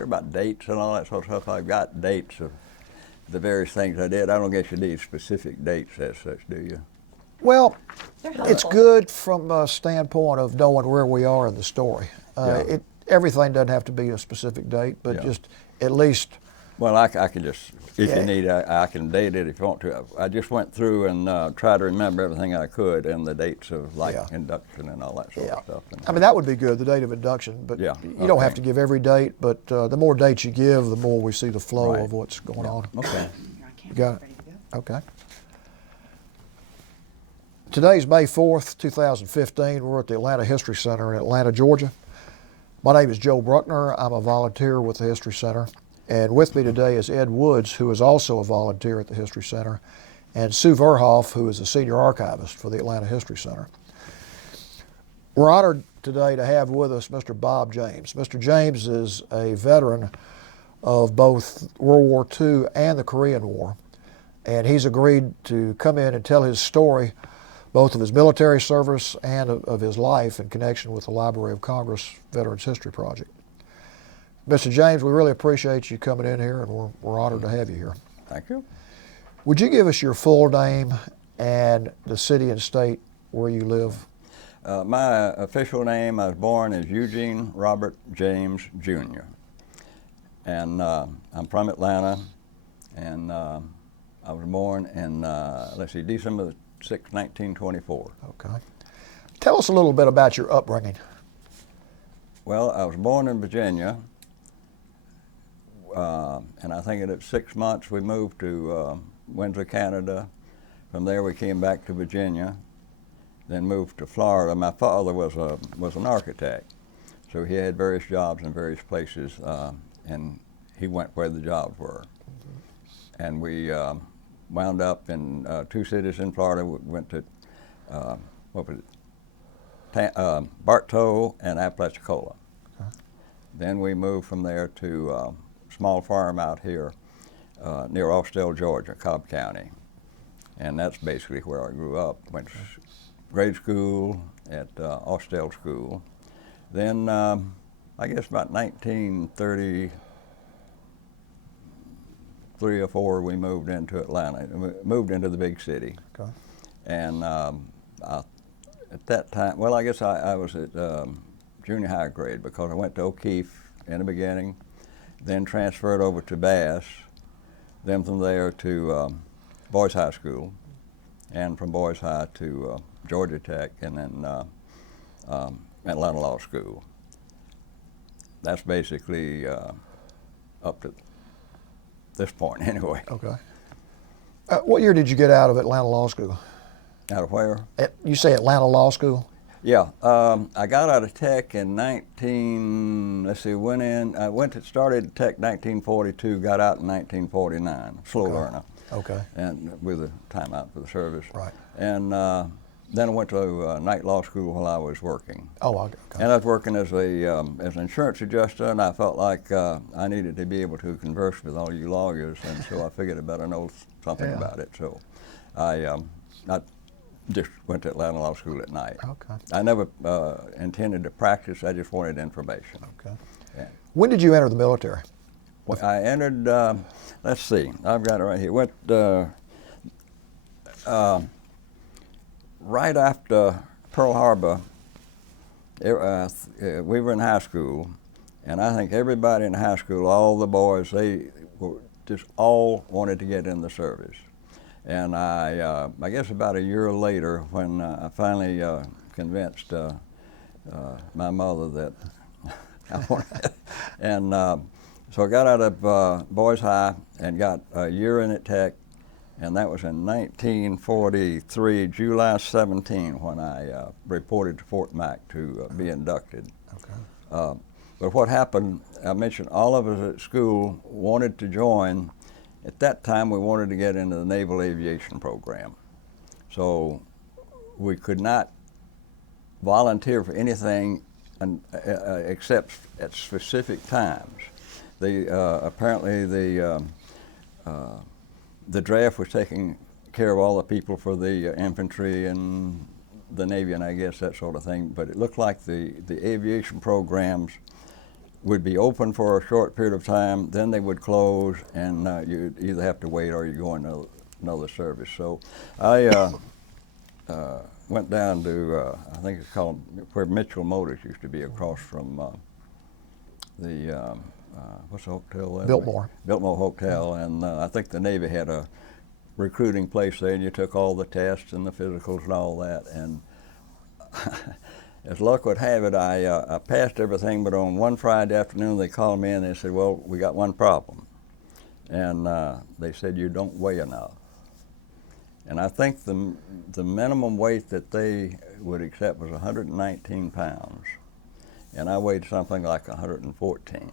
sure about dates and all that sort of stuff. I've got dates of the various things I did. I don't guess you need specific dates as such, do you? Well, it's good from a standpoint of knowing where we are in the story. Everything doesn't have to be a specific date, but just at least. Well, I can just, if you need, I can date it if you want to. I just went through and tried to remember everything I could and the dates of induction and all that sort of stuff. And I mean, that would be good, the date of induction, but you don't have to give every date, but the more dates you give, the more we see the flow of what's going on. Okay. You got it? Okay. Today's May 4th, 2015. We're at the Atlanta History Center in Atlanta, Georgia. My name is Joe Bruckner. I'm a volunteer with the History Center. And with me today is Ed Woods, who is also a volunteer at the History Center, and Sue Verhoff, who is a senior archivist for the Atlanta History Center. We're honored today to have with us Mr. Bob James. Mr. James is a veteran of both World War II and the Korean War, and he's agreed to come in and tell his story, both of his military service and of his life in connection with the Library of Congress Veterans History Project. Mr. James, we really appreciate you coming in here, and we're honored to have you here. Thank you. Would you give us your full name and the city and state where you live? My official name, I was born as Eugene Robert James, Jr. And I'm from Atlanta, and I was born in, December 6, 1924. Okay. Tell us a little bit about your upbringing. Well, I was born in Virginia, and I think at 6 months we moved to Windsor, Canada. From there we came back to Virginia, then moved to Florida. My father was an architect, so he had various jobs in various places, and he went where the jobs were. And we wound up in 2 cities in Florida. We went to, Bartow and Apalachicola. Okay. Then we moved from there to a small farm out here near Austell, Georgia, Cobb County. And that's basically where I grew up. Went to grade school at Austell School. Then I guess about 1933 or 4, we moved into Atlanta. We moved into the big city. Okay. And at that time, well, I guess I was at junior high grade because I went to O'Keefe in the beginning, then transferred over to Bass, then from there to Boys High School, and from Boys High to Georgia Tech, and then Atlanta Law School. That's basically up to this point anyway. Okay. What year did you get out of Atlanta Law School? Out of where? You say Atlanta Law School? Yeah, I got out of Tech in started Tech 1942, got out in 1949, slow learner. Okay. And with a time out for the service. Right. And then I went to night law school while I was working. Oh, okay. And I was working as an insurance adjuster, and I felt like I needed to be able to converse with all you lawyers, and so I figured I better know something about it. So I just went to Atlanta Law School at night. Okay. I never intended to practice, I just wanted information. Okay. Yeah. When did you enter the military? Well, I entered, let's see, I've got it right here. Went right after Pearl Harbor. We were in high school, and I think everybody in high school, all the boys, they were just all wanted to get in the service. And I guess about a year later, when I finally convinced my mother that I wanted, and so I got out of Boys High and got a year in at Tech, and that was in 1943, July 17, when I reported to Fort Mac to be inducted. Okay. But what happened, I mentioned all of us at school wanted to join. At that time, we wanted to get into the Naval Aviation Program. So we could not volunteer for anything except at specific times. Apparently the draft was taking care of all the people for the infantry and the Navy, and I guess that sort of thing. But it looked like the aviation programs would be open for a short period of time, then they would close, and you'd either have to wait or you go into another service. So I went down to, I think it's called, where Mitchell Motors used to be, across from what's the hotel there? Biltmore. Biltmore Hotel, and I think the Navy had a recruiting place there, and you took all the tests and the physicals and all that. And as luck would have it, I passed everything, but on one Friday afternoon they called me and they said, well, we got one problem. And they said, you don't weigh enough. And I think the minimum weight that they would accept was 119 pounds. And I weighed something like 114.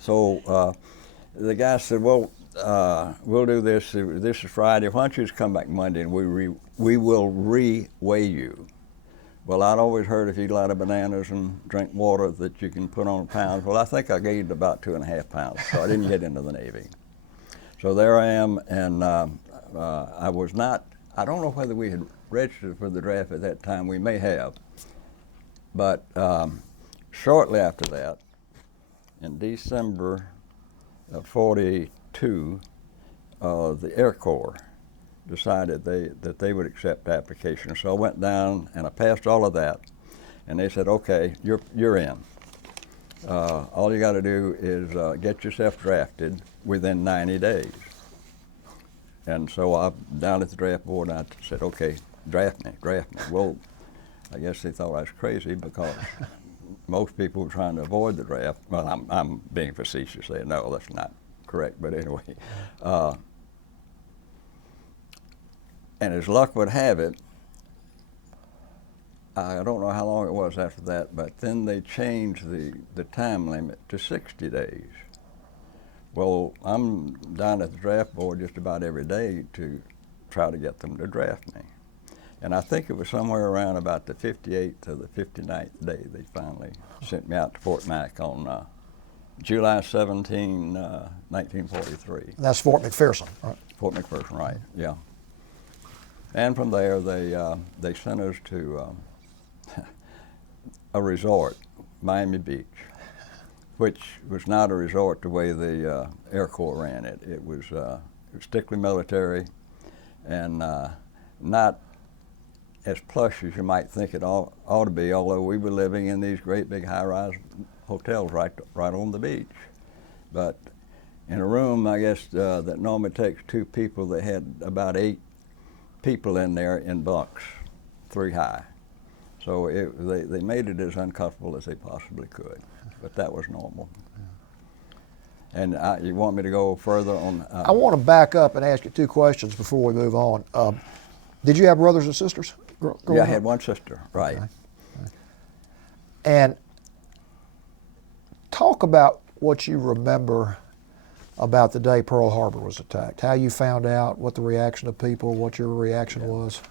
So the guy said, well, we'll do this. This is Friday. Why don't you just come back Monday and we will re-weigh you. Well, I'd always heard if you eat a lot of bananas and drink water that you can put on pounds. Well, I think I gained about 2.5 pounds, so I didn't get into the Navy. So there I am, and I was not, I don't know whether we had registered for the draft at that time. We may have. But shortly after that, in December of '42, the Air Corps decided that they would accept applications. So I went down and I passed all of that, and they said, okay, you're in. All you got to do is get yourself drafted within 90 days. And so I down at the draft board, and I said, okay, draft me. Well, I guess they thought I was crazy because most people were trying to avoid the draft. Well, I'm being facetious there. No, that's not correct, but anyway. And as luck would have it, I don't know how long it was after that, but then they changed the time limit to 60 days. Well, I'm down at the draft board just about every day to try to get them to draft me. And I think it was somewhere around about the 58th or the 59th day they finally sent me out to Fort Mac on July 17, 1943. That's Fort McPherson, right? Fort McPherson, right, yeah. And from there, they sent us to a resort, Miami Beach, which was not a resort the way the Air Corps ran it. It was strictly military and not as plush as you might think it ought to be, although we were living in these great big high-rise hotels right on the beach. But in a room, I guess, that normally takes 2 people, they had about 8 people in there in bunks, 3 high. So they made it as uncomfortable as they possibly could, but that was normal. And you want me to go further on? I want to back up and ask you 2 questions before we move on. Did you have brothers and sisters? Yeah, I had one sister, right. Okay. And talk about what you remember about the day Pearl Harbor was attacked, how you found out, what the reaction of people, what your reaction was.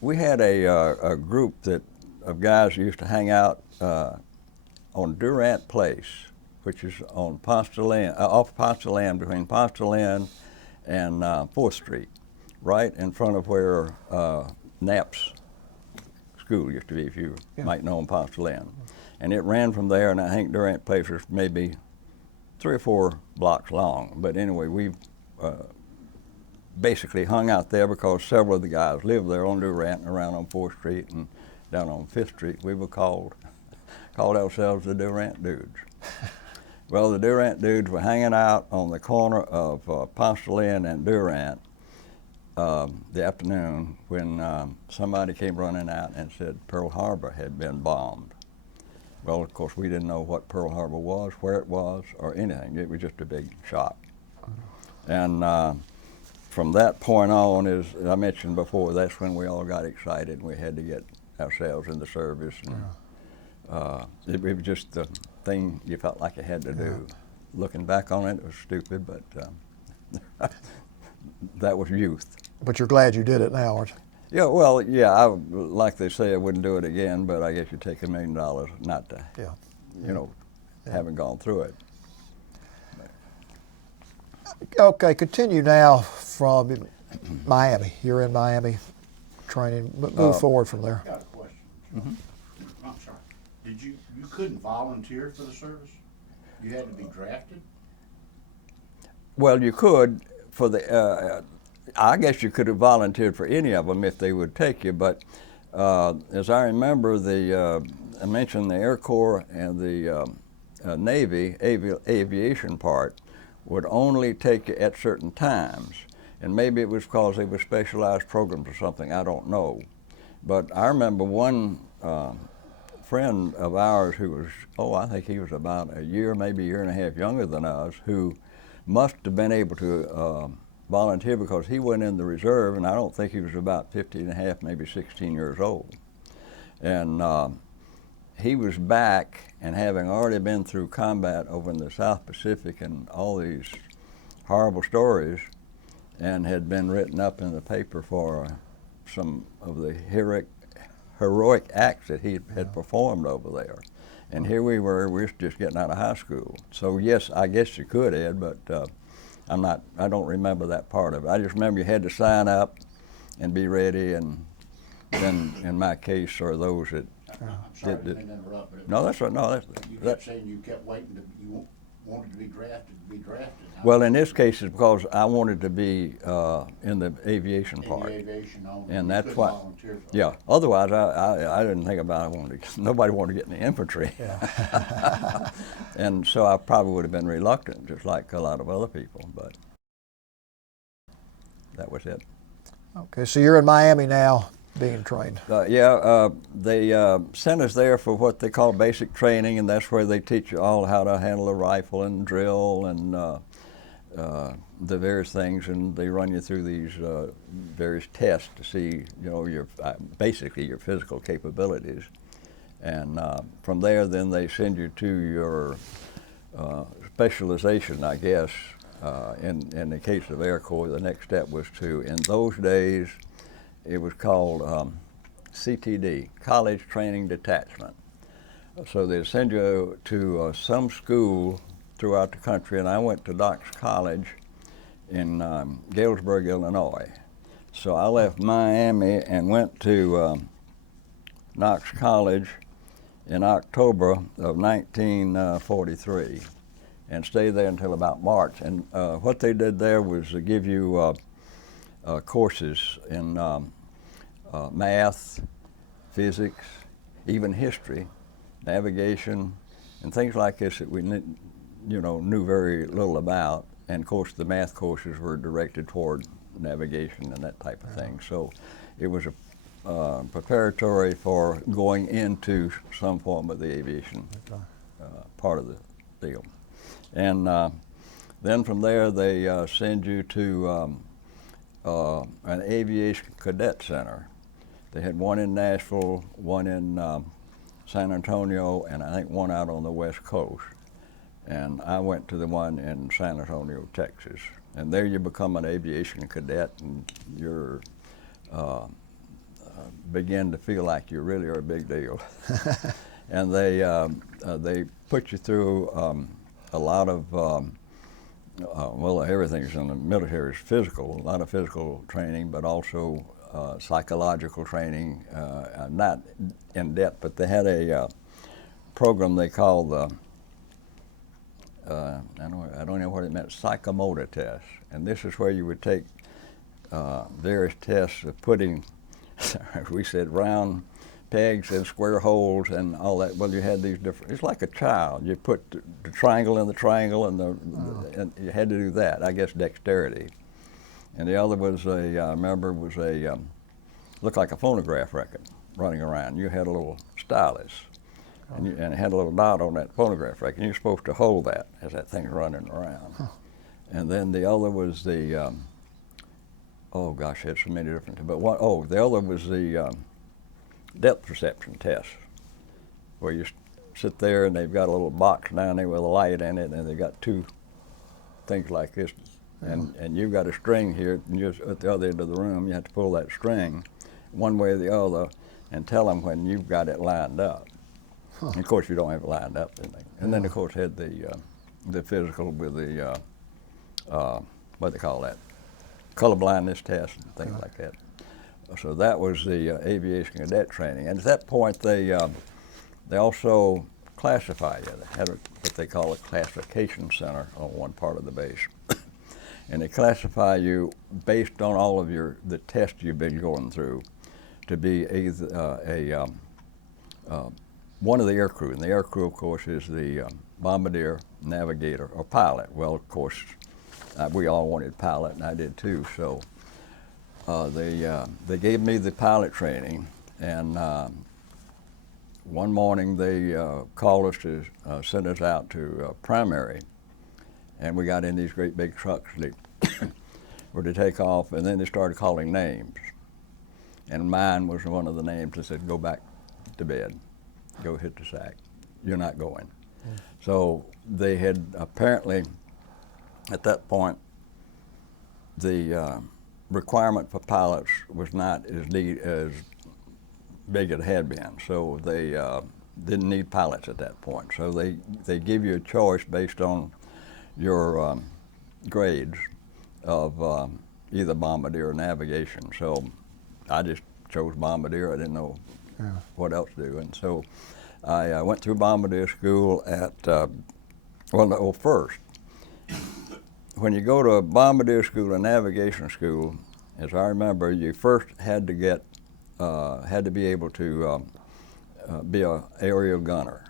We had a group of guys who used to hang out on Durant Place, which is on Ponce de Leon, off Ponce de Leon, between Ponce de Leon and 4th Street, right in front of where Knapp's school used to be, if you might know, on Ponce de Leon. And it ran from there, and I think Durant Place was maybe 3 or 4 blocks long. But anyway, we basically hung out there because several of the guys lived there on Durant and around on 4th Street and down on 5th Street. We were called ourselves the Durant Dudes. Well, the Durant Dudes were hanging out on the corner of Ponce de Leon and Durant the afternoon when somebody came running out and said Pearl Harbor had been bombed. Well, of course, we didn't know what Pearl Harbor was, where it was, or anything. It was just a big shock. And from that point on, as I mentioned before, that's when we all got excited. We had to get ourselves in the service. And, it was just the thing you felt like you had to do. Looking back on it, it was stupid, but that was youth. But you're glad you did it now, aren't you? Yeah, well, yeah, like they say, I wouldn't do it again, but I guess you take $1 million not to, having gone through it. Okay, continue now from Miami. You're in Miami training. Move forward from there. I've got a question. Mm-hmm. You couldn't volunteer for the service? You had to be drafted? Well, you could for the, I guess you could have volunteered for any of them if they would take you, but as I remember, I mentioned the Air Corps and the Navy aviation part would only take you at certain times. And maybe it was because they were specialized programs or something, I don't know. But I remember one friend of ours who was, I think he was about a year, maybe a year and a half younger than us, who must have been able to volunteer because he went in the reserve, and I don't think he was about 15 and a half, maybe 16 years old. And he was back, and having already been through combat over in the South Pacific and all these horrible stories, and had been written up in the paper for some of the heroic acts that he had performed over there. And here we were just getting out of high school. So yes, I guess you could, Ed, but I don't remember that part of it. I just remember you had to sign up and be ready, and then in my case, or those that I'm sorry, I didn't interrupt, but no, that's right. No, you kept saying you kept waiting you wanted to be drafted. Well, in this case, it's because I wanted to be in the aviation part. In the aviation only. And you that's why. Volunteer for Yeah. that. Otherwise, I didn't think about it. Nobody wanted to get in the infantry. Yeah. And so I probably would have been reluctant, just like a lot of other people. But that was it. Okay, so you're in Miami now, being trained. They sent us there for what they call basic training, and that's where they teach you all how to handle a rifle and drill and the various things, and they run you through these various tests to see, your basically your physical capabilities. And from there, then they send you to your specialization, I guess. In the case of Air Corps, the next step was in those days, it was called CTD, College Training Detachment. So they send you to some school throughout the country, and I went to Knox College in Galesburg, Illinois. So I left Miami and went to Knox College in October of 1943 and stayed there until about March. And what they did there was give you courses in math, physics, even history, navigation, and things like this that we knew very little about. And of course, the math courses were directed toward navigation and that type of thing. So it was a preparatory for going into some form of the aviation part of the deal. And then from there, they send you to an aviation cadet center. They had one in Nashville, one in San Antonio, and I think one out on the West Coast. And I went to the one in San Antonio, Texas. And there you become an aviation cadet, and you're begin to feel like you really are a big deal. And they put you through a lot of everything's in the military is physical, a lot of physical training, but also psychological training, not in depth, but they had a program they called the, I don't know what it meant, psychomotor test. And this is where you would take various tests of putting, we said, round pegs and square holes and all that. Well, you had these different, it's like a child. You put the triangle in the triangle, and and you had to do that, I guess, dexterity. And the other was I remember, looked like a phonograph record running around. You had a little stylus, and it had a little dot on that phonograph record, and you're supposed to hold that as that thing's running around. And then the other was the, oh gosh, it had so many different, but the other was the depth perception test, where you sit there and they've got a little box down there with a light in it, and they've got two things like this, and you've got a string here, and you're at the other end of the room. You have to pull that string one way or the other and tell them when you've got it lined up. And of course, you don't have it lined up, and then of course had the physical with the what they call that, color blindness test and things like that. So that was the aviation cadet training. And at that point, they They also classify you. They had what they call a classification center on one part of the base. And they classify you based on all of the tests you've been going through to be one of the air crew. And the air crew, of course, is the bombardier, navigator, or pilot. Well, of course, we all wanted pilot, and I did too. So they gave me the pilot training, and one morning they called us to send us out to primary, and we got in these great big trucks that were to take off, and then they started calling names. And mine was one of the names that said, "Go back to bed, go hit the sack, you're not going." So they had apparently, at that point, the requirement for pilots was not as big as it had been. So they didn't need pilots at that point. So they give you a choice based on your grades of either bombardier or navigation. So I just chose bombardier. I didn't know what else to do. And so I went through bombardier school at, first, when you go to a bombardier school or navigation school, as I remember, you first had to get, had to be able to be an aerial gunner,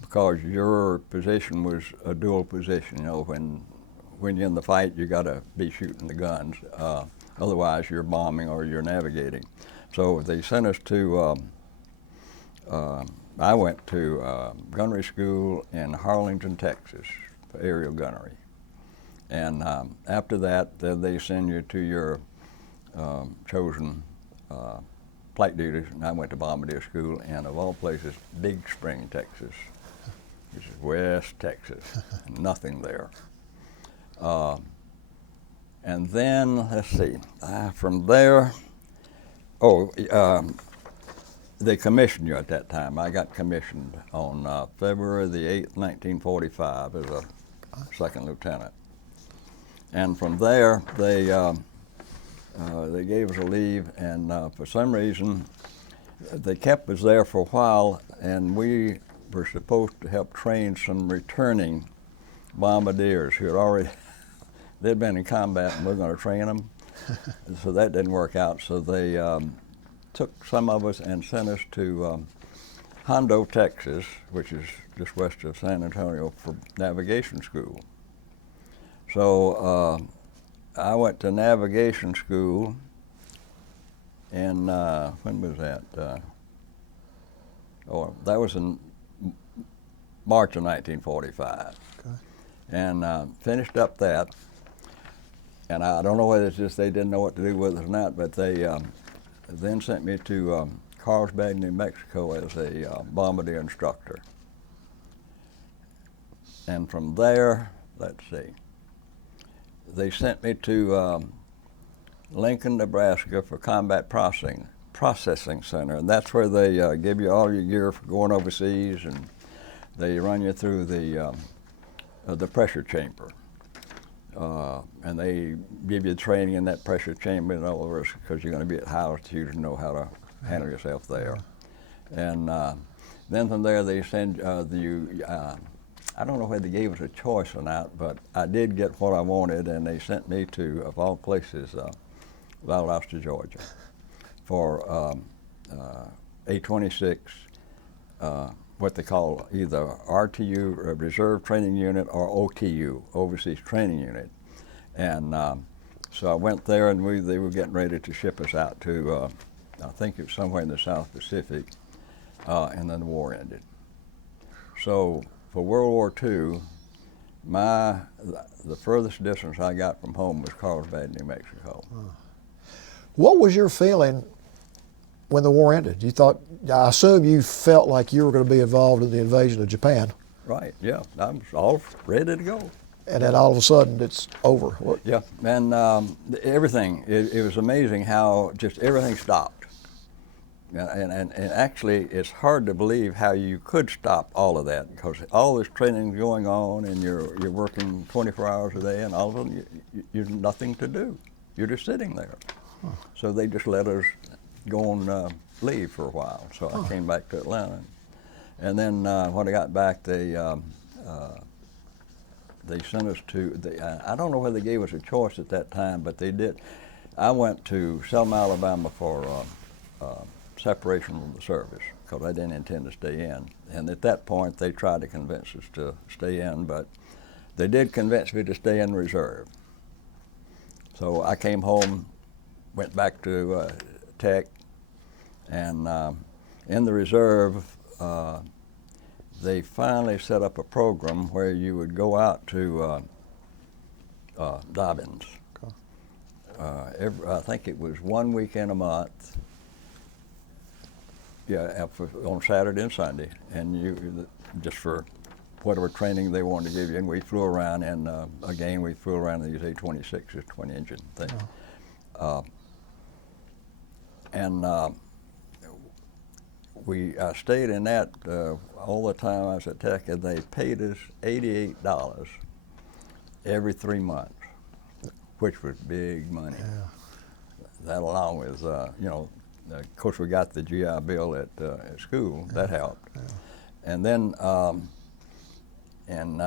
because your position was a dual position. You know, when you're in the fight, you got to be shooting the guns. Otherwise, you're bombing or you're navigating. So they sent us to, I went to gunnery school in Harlingen, Texas, for aerial gunnery. And after that, then they send you to your chosen flight duties. And I went to bombardier school, and of all places, Big Spring, Texas, which is West Texas, nothing there. And then, let's see, from there, they commissioned you at that time. I got commissioned on February the 8th, 1945 as a second lieutenant. And from there, they gave us a leave, and for some reason, they kept us there for a while, and we were supposed to help train some returning bombardiers who had already, they'd been in combat, and we were going to train them. So that didn't work out. So they took some of us and sent us to Hondo, Texas, which is just west of San Antonio, for navigation school. So I went to navigation school in, when was that? That was in March of 1945. Okay. And finished up that. And I don't know whether it's just they didn't know what to do with us or not, but they then sent me to Carlsbad, New Mexico as a bombardier instructor. And from there, let's see, they sent me to Lincoln, Nebraska for Combat Processing Center, and that's where they give you all your gear for going overseas, and they run you through the pressure chamber. And they give you training in that pressure chamber, in other words, because you're going to be at high altitude and know how to handle yourself there. And then from there they send you, I don't know whether they gave us a choice or not, but I did get what I wanted, and they sent me to, of all places, Valdosta, Georgia, for A-26, what they call either RTU, Reserve Training Unit, or OTU, Overseas Training Unit. And so I went there, and they were getting ready to ship us out to, I think it was somewhere in the South Pacific, and then the war ended. So for World War II, the furthest distance I got from home was Carlsbad, New Mexico. What was your feeling when the war ended? You thought, I assume you felt like you were going to be involved in the invasion of Japan. Right, yeah, I was all ready to go. And then all of a sudden it's over. Yeah, and everything, it was amazing how just everything stopped. And actually, it's hard to believe how you could stop all of that, because all this training going on, and you're working 24 hours a day, and all of a sudden you've nothing to do. You're just sitting there. Huh. So they just let us go on leave for a while. So I came back to Atlanta, And then when I got back, they sent us to, I don't know whether they gave us a choice at that time, but they did. I went to Selma, Alabama for separation from the service because I didn't intend to stay in. And at that point, they tried to convince us to stay in, but they did convince me to stay in reserve. So I came home, went back to Tech, and in the reserve, they finally set up a program where you would go out to Dobbins. I think it was 1 weekend a month. Yeah, on Saturday and Sunday, and you just for whatever training they wanted to give you. And we flew around, and again we flew around in these A-26s, 20-engine things. I stayed in that all the time I was at Tech, and they paid us $88 every 3 months, which was big money. Yeah. That along with, of course we got the GI Bill at school, that helped. Yeah. And then in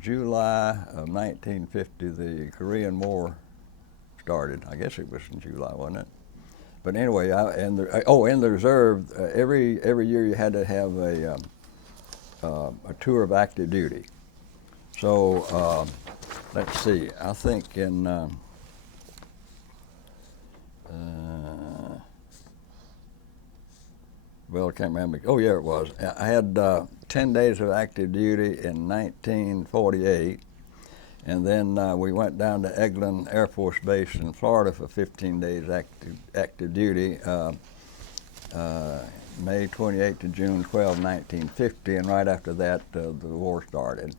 July of 1950, the Korean War started. I guess it was in July, wasn't it? But anyway, in the reserve, every year you had to have a tour of active duty. So let's see, I think in well, I can't remember. Oh, yeah, it was. I had 10 days of active duty in 1948, and then we went down to Eglin Air Force Base in Florida for 15 days active duty, May 28 to June 12, 1950, and right after that, the war started.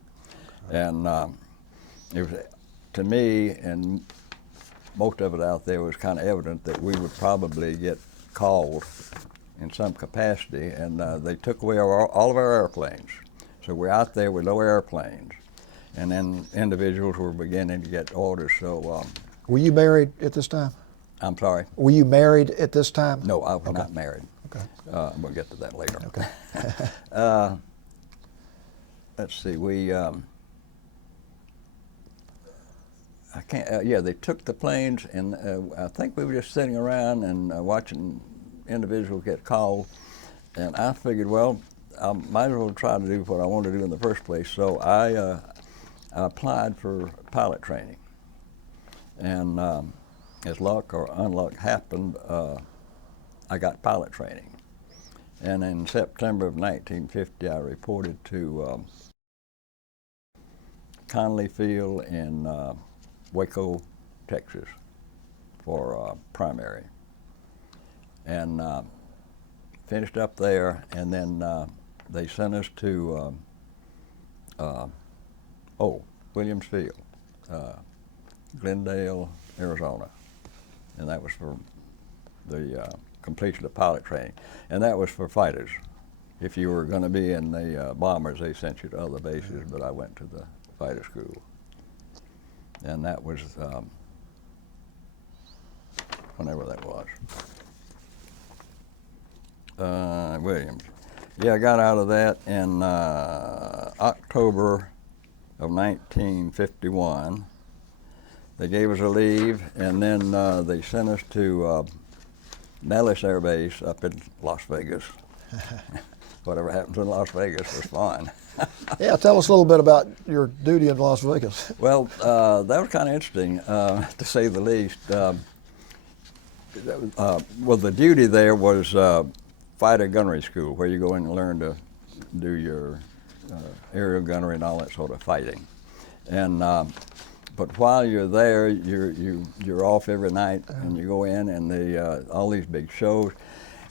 And it was, to me, and most of it out there was kind of evident that we would probably get called in some capacity, and they took away all of our airplanes. So we're out there with no airplanes. And then individuals were beginning to get orders, so. Were you married at this time? I'm sorry? Were you married at this time? No, I was not married. Okay. We'll get to that later. Okay. Let's see, I can't, yeah, they took the planes, and I think we were just sitting around and watching individuals get called, and I figured, well, I might as well try to do what I wanted to do in the first place. So I applied for pilot training, and as luck or unluck happened, I got pilot training. And in September of 1950, I reported to Conley Field in Waco, Texas, for primary. And finished up there, and then they sent us to Williams Field, Glendale, Arizona, and that was for the completion of pilot training, and that was for fighters. If you were going to be in the bombers, they sent you to other bases, but I went to the fighter school, and that was whenever that was. Williams. Yeah, I got out of that in October of 1951. They gave us a leave, and then they sent us to Nellis Air Base up in Las Vegas. Whatever happens in Las Vegas was fun. Yeah, tell us a little bit about your duty in Las Vegas. Well, that was kind of interesting, to say the least. Well, the duty there was fighter gunnery school, where you go in and learn to do your aerial gunnery and all that sort of fighting. And but while you're there, you're off every night, and you go in, and all these big shows.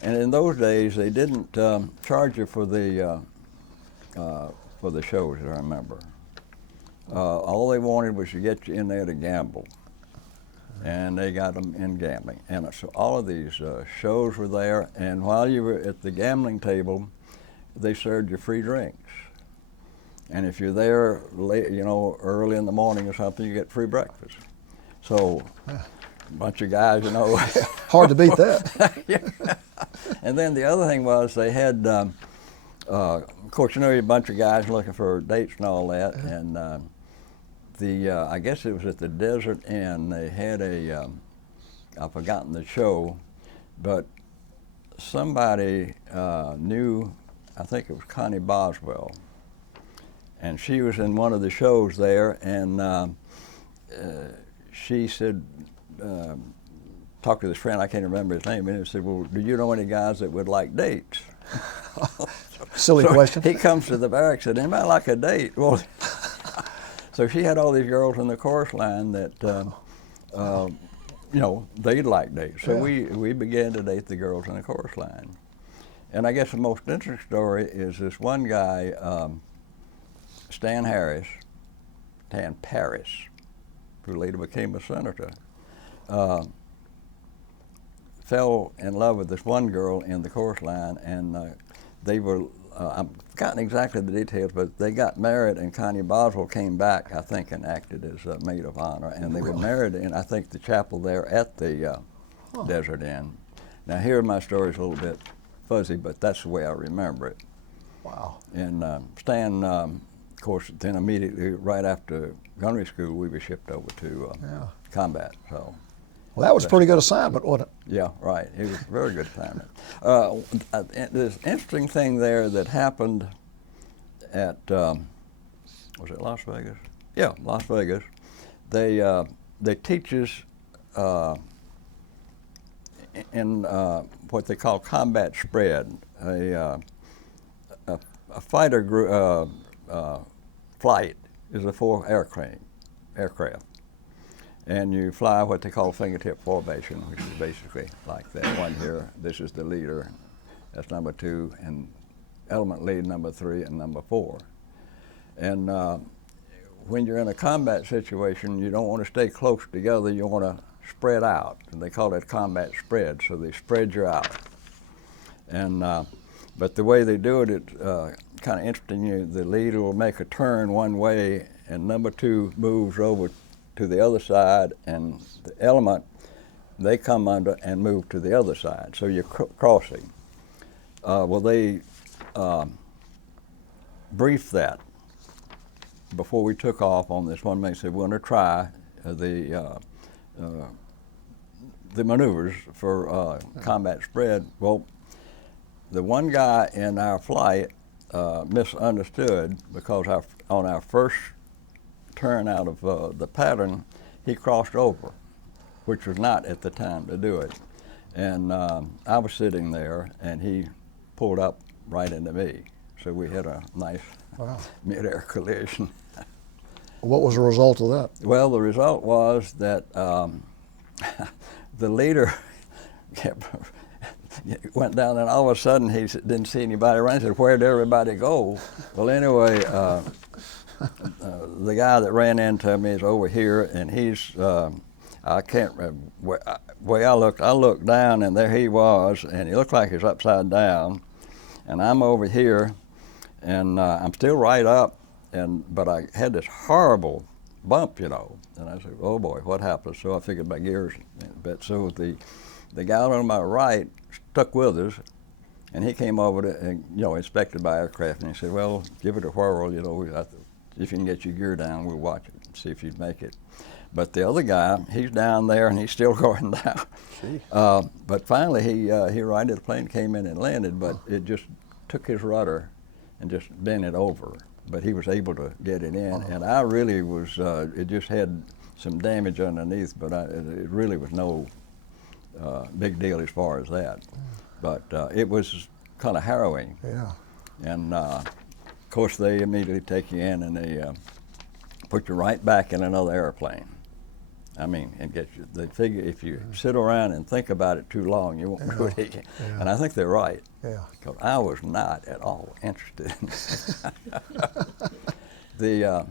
And in those days, they didn't charge you for the shows, I remember. All they wanted was to get you in there to gamble, and they got them in gambling. And so all of these shows were there, and while you were at the gambling table, they served you free drinks. And if you're there late, early in the morning or something, you get free breakfast. So a bunch of guys, Hard to beat that. Yeah. And then the other thing was they had Of course, you know, you're a bunch of guys looking for dates and all that, and I guess it was at the Desert Inn. They had I've forgotten the show, but somebody knew, I think it was Connie Boswell, and she was in one of the shows there, and she said, talked to this friend, I can't remember his name, and he said, well, do you know any guys that would like dates? Silly question. He comes to the barracks and said, anybody like a date? Well, so she had all these girls in the chorus line that, you know, they'd like dates. So we began to date the girls in the chorus line. And I guess the most interesting story is this one guy, Stan Paris, who later became a senator, fell in love with this one girl in the chorus line, and they were, I've forgotten exactly the details, but they got married, and Connie Boswell came back, I think, and acted as a maid of honor, and they were married in, I think, the chapel there at the Desert Inn. Now here my story's a little bit fuzzy, but that's the way I remember it. Wow. And Stan, of course, then immediately right after gunnery school, we were shipped over to combat. So. Well, that was a pretty good assignment, wasn't it? Yeah, right. It was a very good assignment. This interesting thing there that happened at, was it Las Vegas? Yeah, Las Vegas. They teach us in what they call combat spread, a fighter flight is a 4 aircraft. And you fly what they call fingertip formation, which is basically like that one here. This is the leader, that's number 2, and element lead number 3 and number 4. And when you're in a combat situation, you don't want to stay close together, you want to spread out. And they call it combat spread, so they spread you out. And but the way they do it, it's kind of interesting. The leader will make a turn one way, and number 2 moves over to the other side, and the element, they come under and move to the other side. So you're crossing. Well, they briefed that before we took off on this one. They said, we're going to try the maneuvers for combat spread. Well, the one guy in our flight misunderstood because on our first turn out of the pattern, he crossed over, which was not at the time to do it. And I was sitting there, and he pulled up right into me. So we had a nice mid-air collision. What was the result of that? Well, the result was that the leader went down, and all of a sudden he didn't see anybody around. He said, where'd everybody go? Well, anyway, the guy that ran into me is over here, and he's, I can't remember, way I looked down, and there he was, and he looked like he was upside down, and I'm over here, and I'm still right up, but I had this horrible bump, you know, and I said, oh boy, what happened? So I figured my gears, but so the guy on my right stuck with us, and he came over to, and, you know, inspected my aircraft, and he said, well, give it a whirl, you know, if you can get your gear down, we'll watch it, see if you'd make it. But the other guy, he's down there, and he's still going down. But finally, he righted the plane, came in and landed, but it just took his rudder and just bent it over. But he was able to get it in, and I really was, it just had some damage underneath, but it really was no big deal as far as that. But it was kind of harrowing. Yeah. And of course, they immediately take you in, and they put you right back in another airplane. I mean, and get you. They figure if you sit around and think about it too long, you won't do it again. Yeah. And I think they're right. Yeah. Because I was not at all interested in it.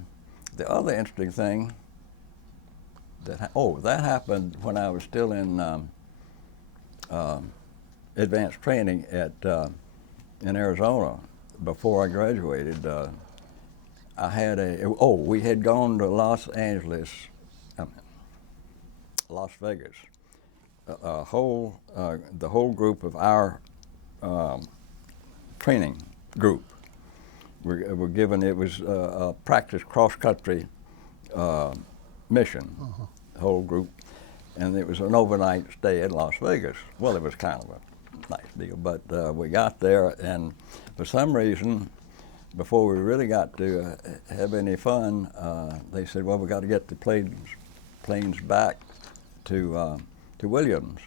The other interesting thing that happened when I was still in advanced training in Arizona. Before I graduated, I had we had gone to Las Vegas. The whole group of our training group. We're given, it was a practice cross-country mission, the whole group, and it was an overnight stay in Las Vegas. Well, it was kind of a nice deal, but we got there, and for some reason, before we really got to have any fun, they said, well, we got to get the planes back to Williams.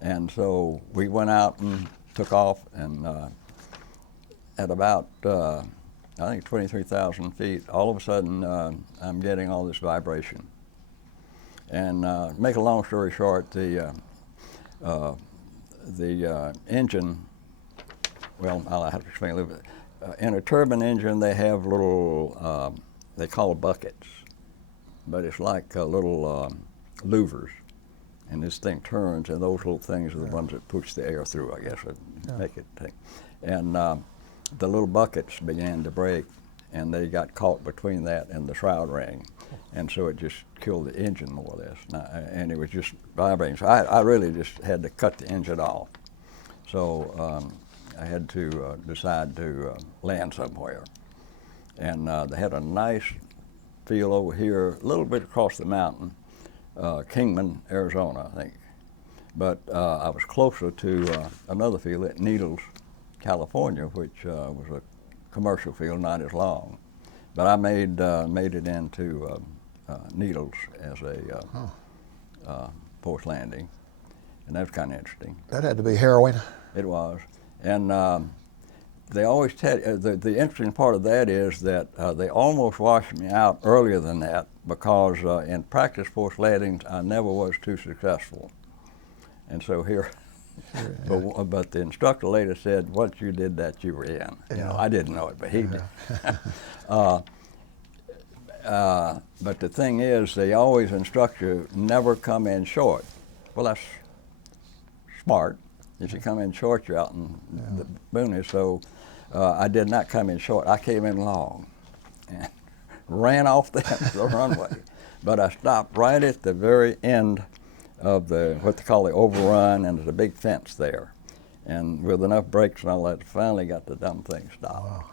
And so we went out and took off, and at about, I think 23,000 feet, all of a sudden I'm getting all this vibration. And make a long story short, the engine, well, I'll have to explain a little bit. In a turbine engine, they have little, they call buckets, but it's like little louvers. And this thing turns, and those little things are the ones that push the air through, I guess, and make it take. And the little buckets began to break, and they got caught between that and the shroud ring. And so it just killed the engine more or less. And it was just vibrating. So I really just had to cut the engine off. So I had to decide to land somewhere. And they had a nice field over here, a little bit across the mountain, Kingman, Arizona, I think. But I was closer to another field at Needles, California, which was a commercial field, not as long. But I made it into Needles as a forced landing, and that was kind of interesting. That had to be harrowing. It was. And they always tell the interesting part of that is that they almost washed me out earlier than that, because in practice forced landings I never was too successful. And so here, but the instructor later said, once you did that, you were in. Yeah. You know, I didn't know it, but he did. But the thing is, they always instruct you never come in short. Well, that's smart. If you come in short, you're out in the boonies. So I did not come in short. I came in long and ran off the runway. But I stopped right at the very end of what they call the overrun, and there's a big fence there. And with enough brakes and all that, finally got the dumb thing stopped. Wow.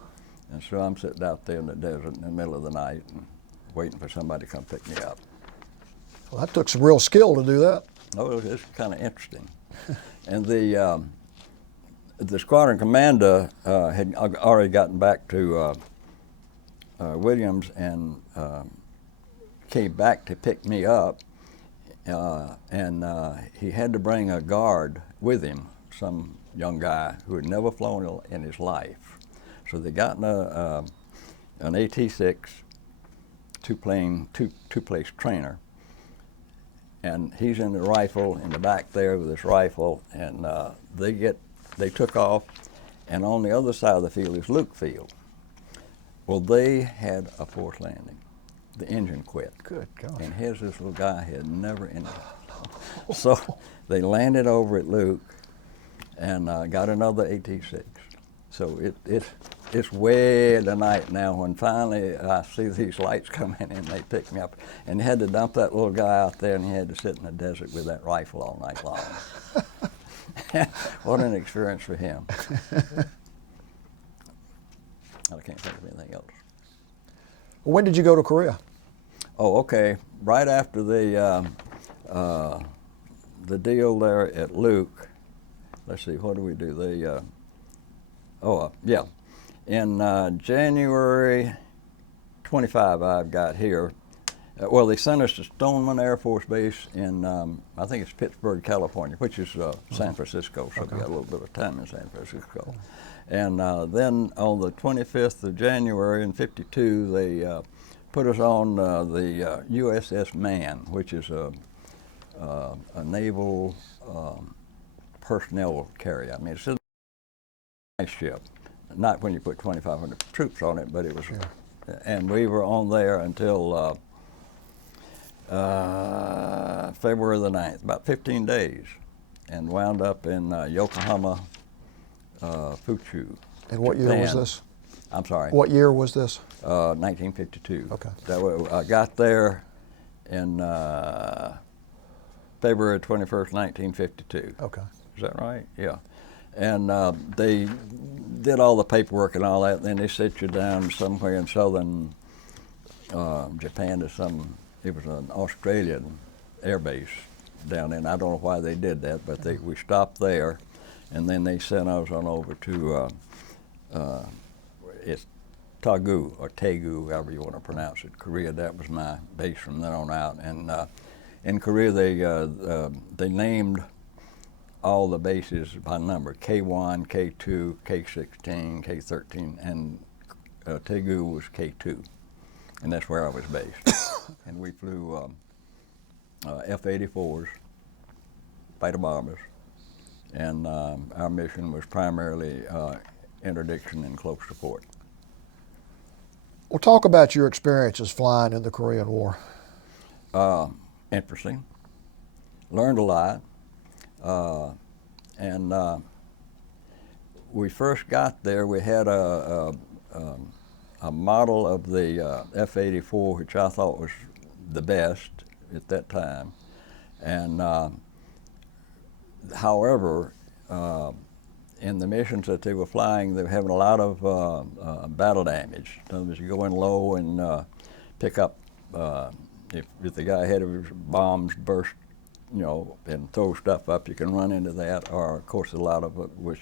And so I'm sitting out there in the desert in the middle of the night and waiting for somebody to come pick me up. Well, that took some real skill to do that. Oh, it's kind of interesting. And the squadron commander had already gotten back to Williams and came back to pick me up, and he had to bring a guard with him, some young guy who had never flown in his life. So they got in an AT-6 two-place trainer, and he's in the rifle in the back there with his rifle, and they took off, and on the other side of the field is Luke Field. Well, they had a forced landing. The engine quit. Good God. And this little guy had never ended. So they landed over at Luke and got another AT-6. So it's way in the night now when finally I see these lights come in and they pick me up. And they had to dump that little guy out there, and he had to sit in the desert with that rifle all night long. What an experience for him. I can't think of anything else. When did you go to Korea? Oh, okay. Right after the deal there at Luke. Let's see, what do we do? In January 25, I got here. Well, they sent us to Stoneman Air Force Base in, I think it's Pittsburgh, California, which is San Francisco, so we got a little bit of time in San Francisco. And then on the 25th of January in '52, they put us on the USS Man, which is a naval personnel carrier. I mean, it's a nice ship. Not when you put 2,500 troops on it, but it was, and we were on there until February the 9th, about 15 days, and wound up in Yokohama, Fuchu. And what year was this? I'm sorry? What year was this? 1952. Okay. I got there in February 21st, 1952. Okay. Is that right? Yeah. And they did all the paperwork and all that, and then they set you down somewhere in southern Japan to it was an Australian air base down there, and I don't know why they did that, but we stopped there, and then they sent us on over to, it's Taegu, or Taegu, however you want to pronounce it, Korea. That was my base from then on out. And in Korea, they named all the bases by number, K1, K2, K16, K13, and Taegu was K2. And that's where I was based. And we flew F-84s, fighter bombers, and our mission was primarily interdiction and close support. Well, talk about your experiences flying in the Korean War. Interesting. Learned a lot. And we first got there, we had a model of the F-84, which I thought was the best at that time. And however, in the missions that they were flying, they were having a lot of battle damage. In other words, you go in low and pick up, if the guy ahead of his bombs burst, and throw stuff up, you can run into that. Or, of course, a lot of it was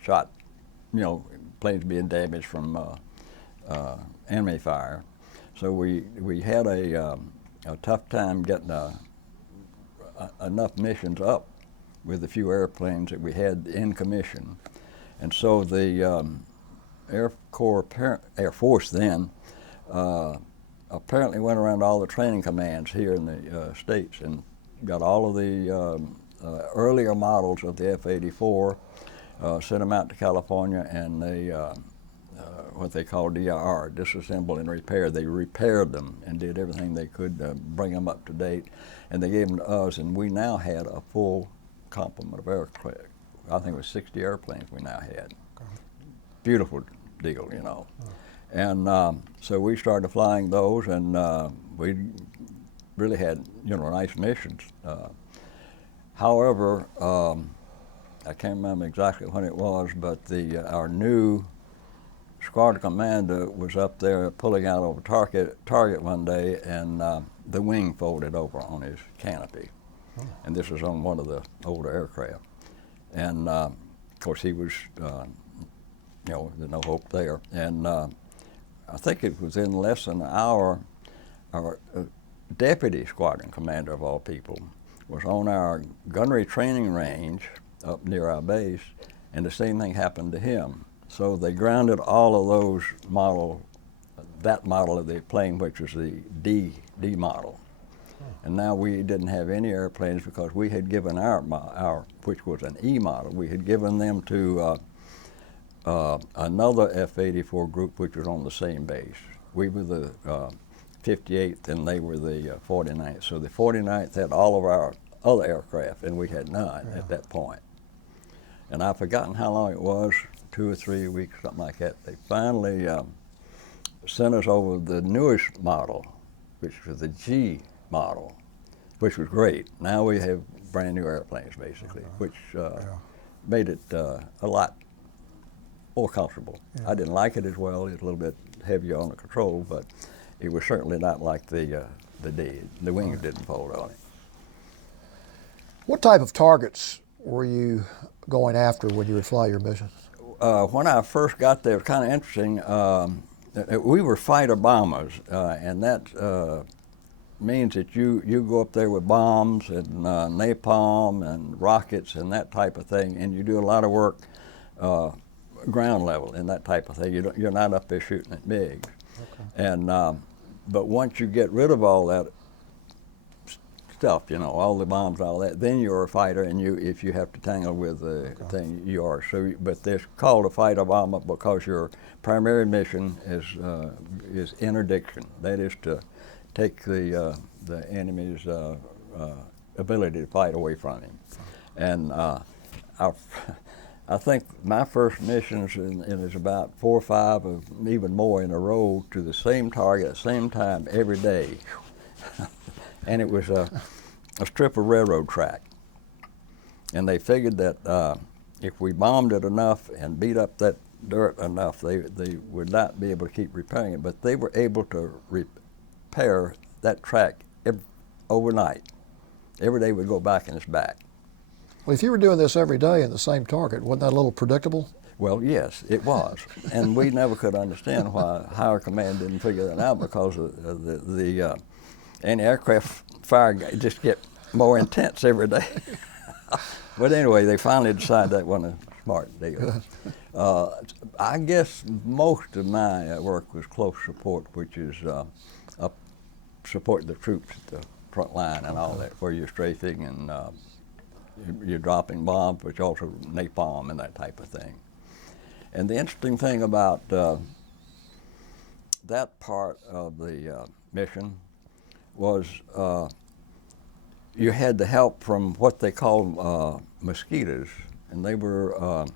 shot, planes being damaged from enemy fire. So we had a tough time getting enough missions up with the few airplanes that we had in commission. And so the Air Force then apparently went around all the training commands here in the States and got all of the earlier models of the F-84, sent them out to California, and they, what they call DIR, disassemble and repair. They repaired them and did everything they could to bring them up to date, and they gave them to us, and we now had a full complement of aircraft. I think it was 60 airplanes we now had. Beautiful deal, And so we started flying those, and we really had, nice missions. However, I can't remember exactly when it was, but our new squadron commander was up there pulling out over target one day, and the wing folded over on his canopy. Oh. And this was on one of the older aircraft. And of course he was, there's no hope there. And I think it was in less than an hour, our deputy squadron commander of all people was on our gunnery training range up near our base, and the same thing happened to him. So they grounded all of those that model of the plane, which was the D model. And now we didn't have any airplanes because we had given our, which was an E model, we had given them to another F-84 group which was on the same base. We were the 58th and they were the 49th. So the 49th had all of our other aircraft and we had none at that point. And I've forgotten how long it was, 2 or 3 weeks, something like that. They finally sent us over the newest model, which was the G model, which was great. Now we have brand new airplanes basically, which made it a lot more comfortable. Yeah. I didn't like it as well. It was a little bit heavier on the control, but it was certainly not like the D. The wings didn't fold on it. What type of targets were you going after when you would fly your missions? When I first got there, it was kind of interesting. We were fighter bombers, and that means that you go up there with bombs and napalm and rockets and that type of thing, and you do a lot of work ground level and that type of thing. You're not up there shooting at MiGs. Okay. And but once you get rid of all that stuff, all the bombs, all that, then you're a fighter, and if you have to tangle with the thing, you are. So, but they're called a fighter bomber because your primary mission is interdiction. That is to take the enemy's ability to fight away from him. And I think my first missions, and it's about 4 or 5 or even more in a row to the same target at the same time every day. And it was a strip of railroad track. And they figured that if we bombed it enough and beat up that dirt enough, they would not be able to keep repairing it. But they were able to repair that track overnight. Every day we'd go back and it's back. Well, if you were doing this every day in the same target, wasn't that a little predictable? Well, yes, it was. And we never could understand why higher command didn't figure that out, because the anti-aircraft fire just get more intense every day. But anyway, they finally decided that wasn't a smart deal. I guess most of my work was close support, which is supporting the troops at the front line and all that, where you're strafing and you're dropping bombs, but also napalm and that type of thing. And the interesting thing about that part of the mission was you had the help from what they called mosquitoes, and they were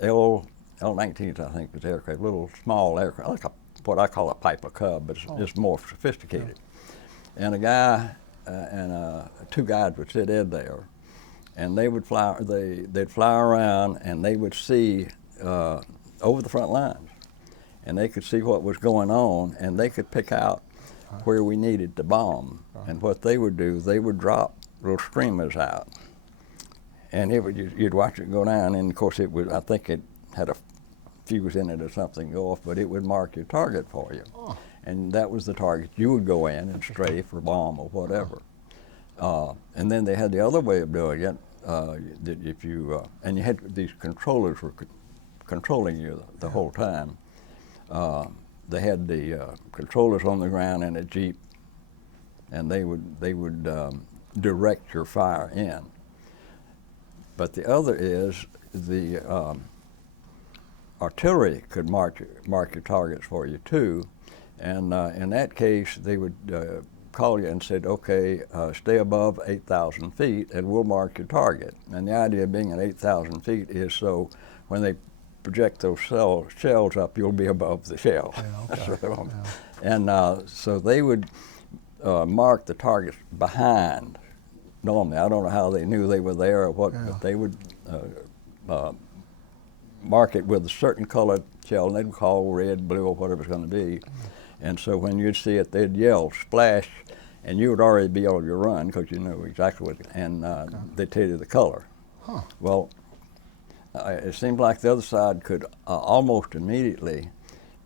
L-19s, I think, was aircraft, little small aircraft, like what I call a Piper Cub, but it's more sophisticated. And a guy and two guys would sit in there, and they would fly. They'd fly around, and they would see over the front lines, and they could see what was going on, and they could pick out where we needed to bomb. And what they would do, they would drop little streamers out, and you'd watch it go down. And of course, it was, I think it had a fuse in it or something go off, but it would mark your target for you. And that was the target you would go in and strafe or bomb or whatever. And then they had the other way of doing it. That if you and you had these controllers were controlling you the whole time. They had the controllers on the ground in a jeep, and they would direct your fire in. But the other is the artillery could mark your targets for you too, and in that case they would call you and said, okay, stay above 8,000 feet and we'll mark your target. And the idea of being at 8,000 feet is so when they project those shells up, you'll be above the shell. Yeah, okay. And so they would mark the targets behind. Normally, I don't know how they knew they were there or what, but they would mark it with a certain colored shell, and they'd call red, blue, or whatever it's going to be. And so when you'd see it, they'd yell, splash, and you would already be on your run because you knew exactly what, and they'd tell you the color. Well, it seemed like the other side could almost immediately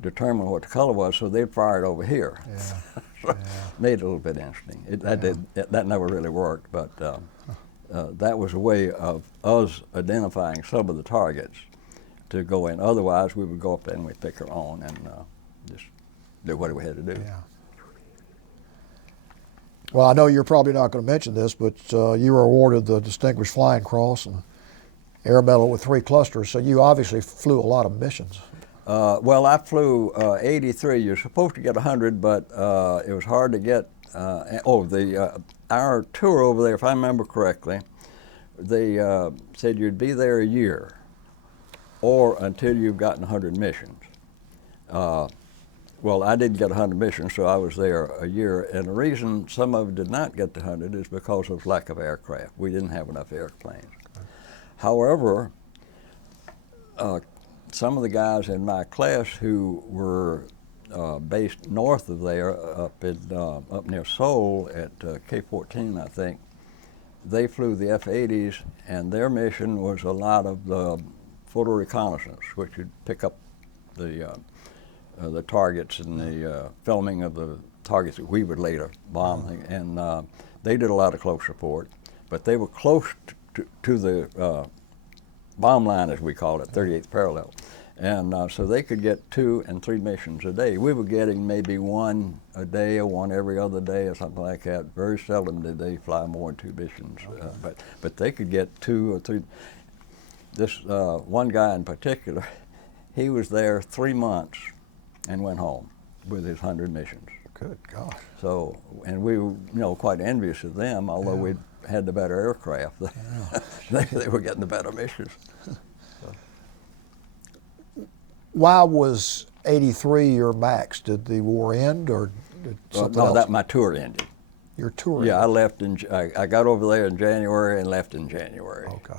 determine what the color was, so they'd fire it over here. So made it a little bit interesting. That never really worked, but that was a way of us identifying some of the targets to go in. Otherwise, we would go up there and we'd pick our own and just do what we had to do. Yeah. Well, I know you're probably not going to mention this, but you were awarded the Distinguished Flying Cross and Air Medal with 3 clusters, so you obviously flew a lot of missions. Well, I flew 83. You're supposed to get 100, but it was hard to get. Our tour over there, if I remember correctly, they said you'd be there a year or until you've gotten 100 missions. Well, I didn't get 100 missions, so I was there a year. And the reason some of them did not get to 100 is because of lack of aircraft. We didn't have enough airplanes. However, some of the guys in my class who were based north of there, up near Seoul at K-14, I think, they flew the F-80s, and their mission was a lot of the photo reconnaissance, which would pick up the targets and the filming of the targets that we would later bomb. And they did a lot of close support, but they were close to the bomb line, as we call it, 38th parallel. And so they could get 2 and 3 missions a day. We were getting maybe 1 a day or 1 every other day or something like that. Very seldom did they fly more than 2 missions, but they could get 2 or 3. This one guy in particular, he was there 3 months and went home with his 100 missions. Good gosh. So, and we were, quite envious of them, although we had the better aircraft. They were getting the better missions. Why was 83 your max? Did the war end, or did something else? My tour ended. You're touring? Yeah, I left I got over there in January and left in January. Okay.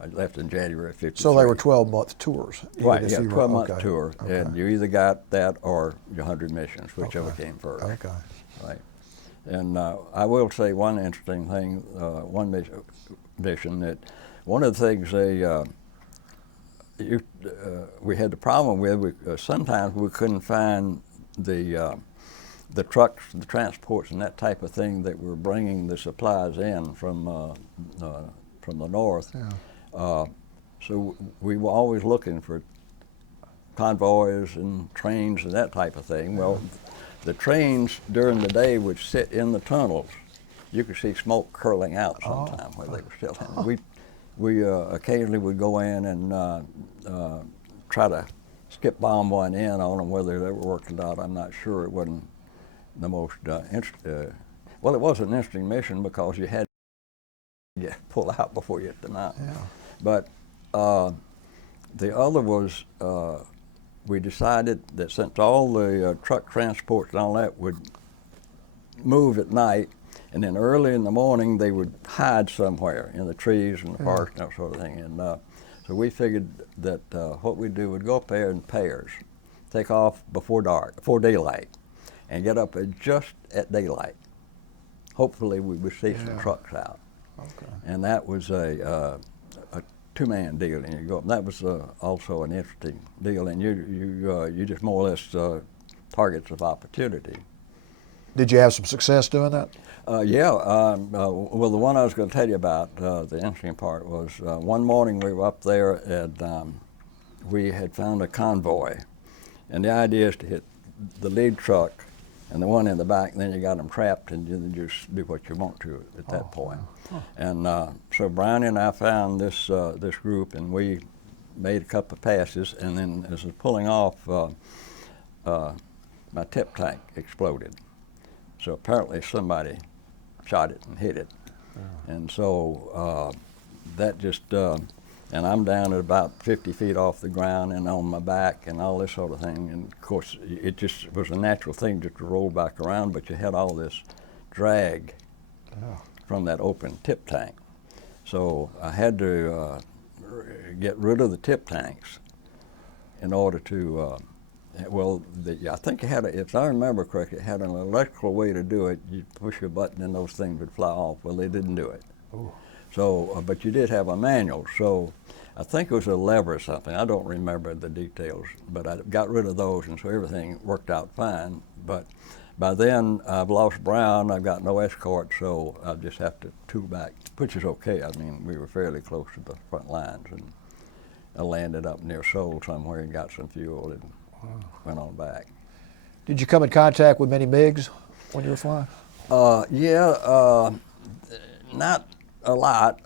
I left in January of '53. So they were 12-month tours? Right, if yeah, you were- 12-month okay. tour, Okay. and you either got that or your 100 missions, whichever Okay. came first. Okay. Right. And I will say one interesting thing, one mission that one of the things we had the problem with, sometimes we couldn't find the trucks, the transports, and that type of thing that were bringing the supplies in from the north. Yeah. So we were always looking for convoys and trains and that type of thing. Well, the trains during the day would sit in the tunnels. You could see smoke curling out sometime where they were still in. We occasionally would go in and try to skip bomb one in on them. Whether they were working out, I'm not sure. It wasn't the most well, it was an interesting mission because you had to pull out before you hit the mountain. Yeah. But the other was we decided that since all the truck transports and all that would move at night, and then early in the morning they would hide somewhere in the trees and the forest and that sort of thing. And so we figured that what we'd do would go up there in pairs, take off before daylight, and get up just at daylight. Hopefully we would see some trucks out. Okay. And that was a two-man deal, and you go up. That was also an interesting deal, and you just more or less targets of opportunity. Did you have some success doing that? Yeah. Well, the one I was going to tell you about, the interesting part was one morning we were up there and we had found a convoy, and the idea is to hit the lead truck and the one in the back, and then you got them trapped, and you just do what you want to at that point. And so Brownie and I found this group, and we made a couple of passes, and then as I was pulling off, my tip tank exploded. So apparently somebody shot it and hit it. And so that just, and I'm down at about 50 feet off the ground and on my back and all this sort of thing. And of course, it just was a natural thing just to roll back around, but you had all this drag from that open tip tank. So I had to get rid of the tip tanks in order to, I think it had, if I remember correctly, it had an electrical way to do it. You push a button and those things would fly off. Well, they didn't do it. Ooh. So, but you did have a manual. So I think it was a lever or something. I don't remember the details, but I got rid of those, and so everything worked out fine. But by then, I've lost Brown. I've got no escort, so I just have to tube back, which is okay. I mean, we were fairly close to the front lines, and I landed up near Seoul somewhere and got some fuel and went on back. Did you come in contact with many MiGs when you were flying? Not a lot,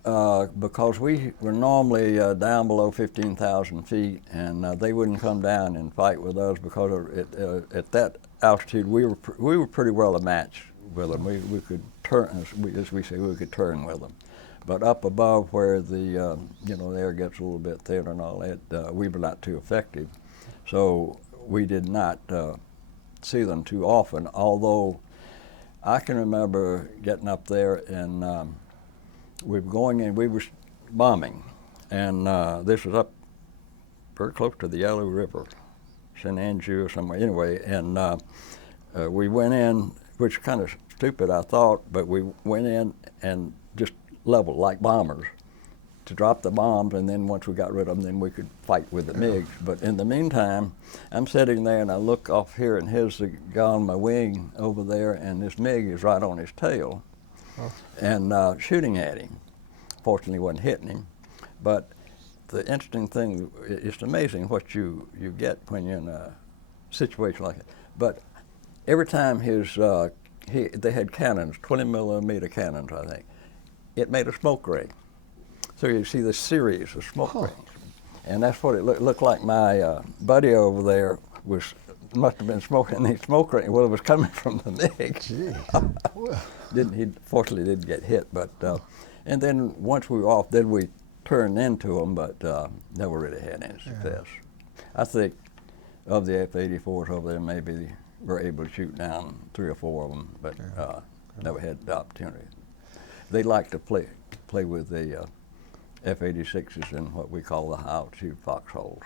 because we were normally down below 15,000 feet, and they wouldn't come down and fight with us because at that altitude we were pretty well a match with them. We could turn, as we say, we could turn with them. But up above where the the air gets a little bit thinner and all that, we were not too effective. So we did not see them too often, although I can remember getting up there and we were going in, we were bombing, and this was up very close to the Yellow River, St. Andrew or somewhere, anyway, and we went in, which is kind of stupid, I thought, but we went in and just leveled like bombers to drop the bombs, and then once we got rid of them, then we could fight with the MiGs. But in the meantime, I'm sitting there and I look off here, and here's the guy on my wing over there, and this MiG is right on his tail and shooting at him. Fortunately, wasn't hitting him. But the interesting thing, it's amazing what you get when you're in a situation like that. But every time they had cannons, 20 millimeter cannons, I think, it made a smoke ring. So you see this series of smoke rings. And that's what it looked like. My buddy over there must have been smoking these smoke rings. Well, it was coming from the MiG. He fortunately didn't get hit, but, and then once we were off, then we turned into them, but never really had any success. I think of the F-84s over there, maybe we're able to shoot down 3 or 4 of them, but Never had the opportunity. They like to play with the F-86s in what we call the high altitude foxholes.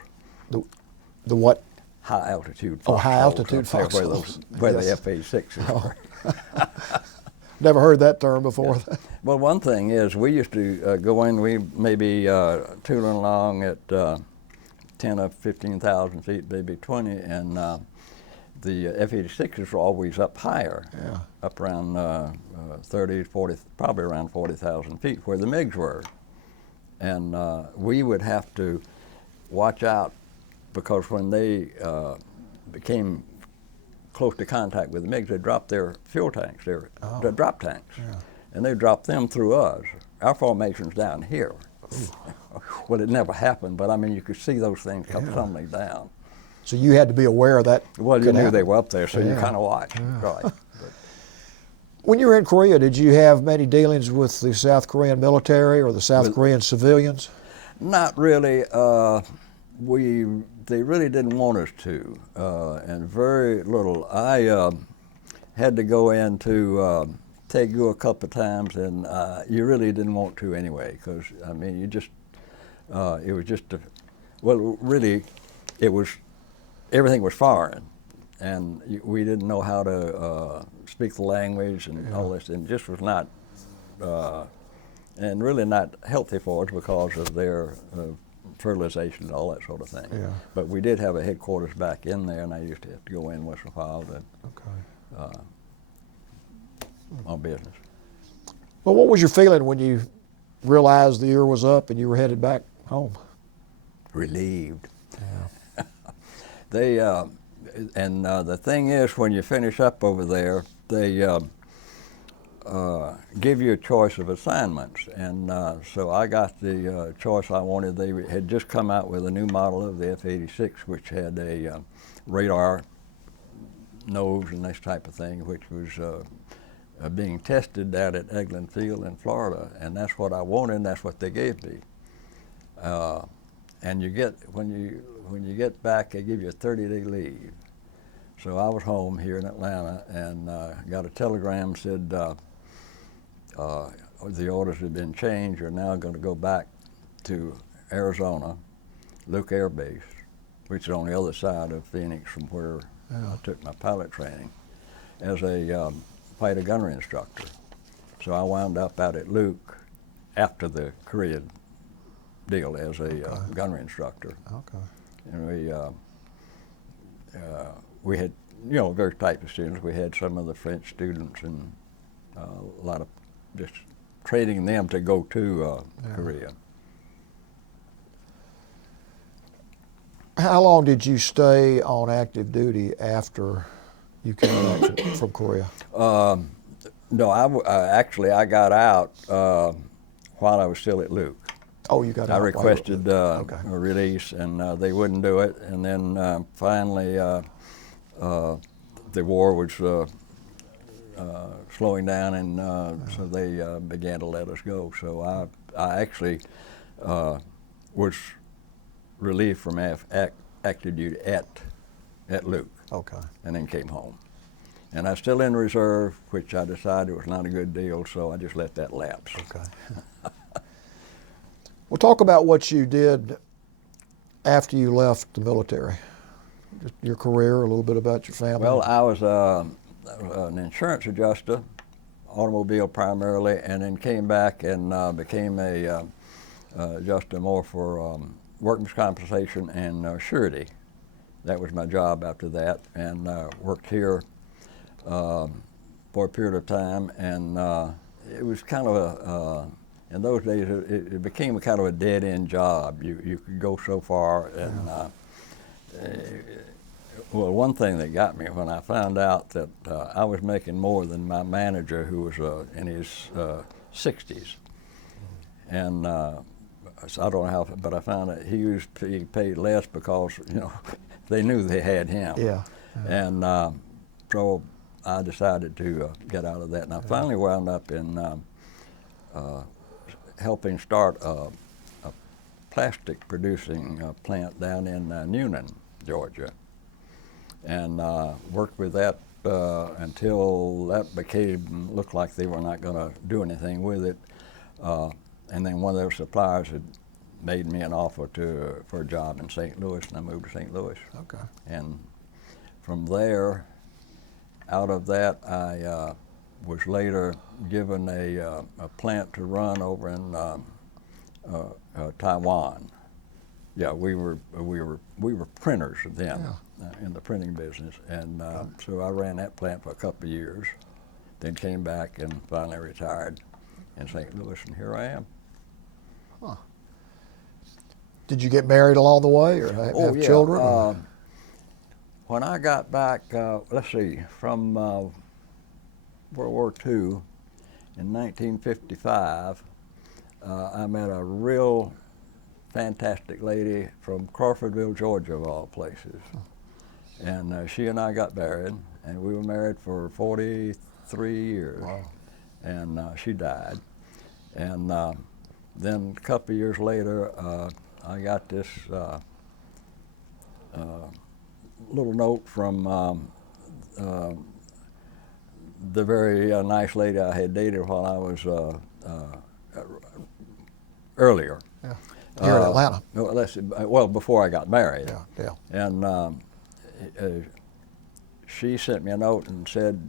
The what? High altitude Oh, foxholes. high altitude Up there foxholes. Where Yes. the F-86s are. Never heard that term before. Yeah. Well, one thing is we used to go in, we maybe tooling along at 10 or 15,000 feet, maybe 20, and the F-86s were always up higher, up around 30, 40, probably around 40,000 feet where the MiGs were. And we would have to watch out because when they became close to contact with the MiGs, they dropped their fuel tanks, their drop tanks, and they dropped them through us. Our formation's down here. Well, it never happened, but I mean, you could see those things come tumbling down. So you had to be aware of that. Well, you could knew happen. they were up there, so you kind of watched, right? When you were in Korea, did you have many dealings with the South Korean military or the South Korean civilians? Not really. They really didn't want us to, and very little. I had to go into Taegu a couple of times, and you really didn't want to anyway, because I mean, it was just really, everything was foreign, and we didn't know how to speak the language and all this, and just was not, and really not healthy for us because of their fertilization and all that sort of thing. Yeah. But we did have a headquarters back in there, and I used to have to go in once in a while on business. Well, what was your feeling when you realized the year was up and you were headed back home? Relieved. Yeah. The thing is, when you finish up over there, they give you a choice of assignments, and so I got the choice I wanted. They had just come out with a new model of the F-86, which had a radar nose and this type of thing, which was being tested out at Eglin Field in Florida, and that's what I wanted, and that's what they gave me. And you get, when you get back, they give you a 30-day leave. So I was home here in Atlanta and got a telegram said the orders had been changed. You're now going to go back to Arizona, Luke Air Base, which is on the other side of Phoenix from where I took my pilot training, as a fighter gunnery instructor. So I wound up out at Luke after the Korean deal as a gunnery instructor. Okay. And we had, various types of students. We had some of the French students and a lot of just training them to go to Korea. How long did you stay on active duty after you came back from Korea? No, I got out while I was still at Luke. Oh, you got out. I requested a Okay. release, and they wouldn't do it. And then finally, the war was slowing down, and so they began to let us go. So I actually was relieved from active duty at Luke. Okay. And then came home. And I was still in reserve, which I decided was not a good deal, so I just let that lapse. Okay. Well, talk about what you did after you left the military. Just your career, a little bit about your family. Well, I was an insurance adjuster, automobile primarily, and then came back and became a adjuster more for workman's compensation and surety. That was my job after that, and worked here for a period of time, and it was kind of in those days, it became a kind of a dead-end job. You could go so far, and well, one thing that got me when I found out that I was making more than my manager, who was in his 60s, and so I don't know how, but I found that he was being paid less because they knew they had him. Yeah. And so I decided to get out of that, and I finally wound up in helping start a plastic producing plant down in Newnan, Georgia, and worked with that until that looked like they were not going to do anything with it. And then one of their suppliers had made me an offer for a job in St. Louis, and I moved to St. Louis. Okay. And from there, out of that, I was later given a plant to run over in Taiwan. Yeah, we were printers then, in the printing business, and so I ran that plant for a couple of years, then came back and finally retired in St. Louis, and here I am. Huh. Did you get married along the way, or have yeah. children? When I got back, let's see, from World War II in 1955, I met a real fantastic lady from Crawfordville, Georgia, of all places. And she and I got married, and we were married for 43 years. Wow. And she died. And then a couple of years later, I got this little note from the very nice lady I had dated while I was earlier. Yeah. Here in Atlanta. Well, before I got married. Yeah. And she sent me a note and said,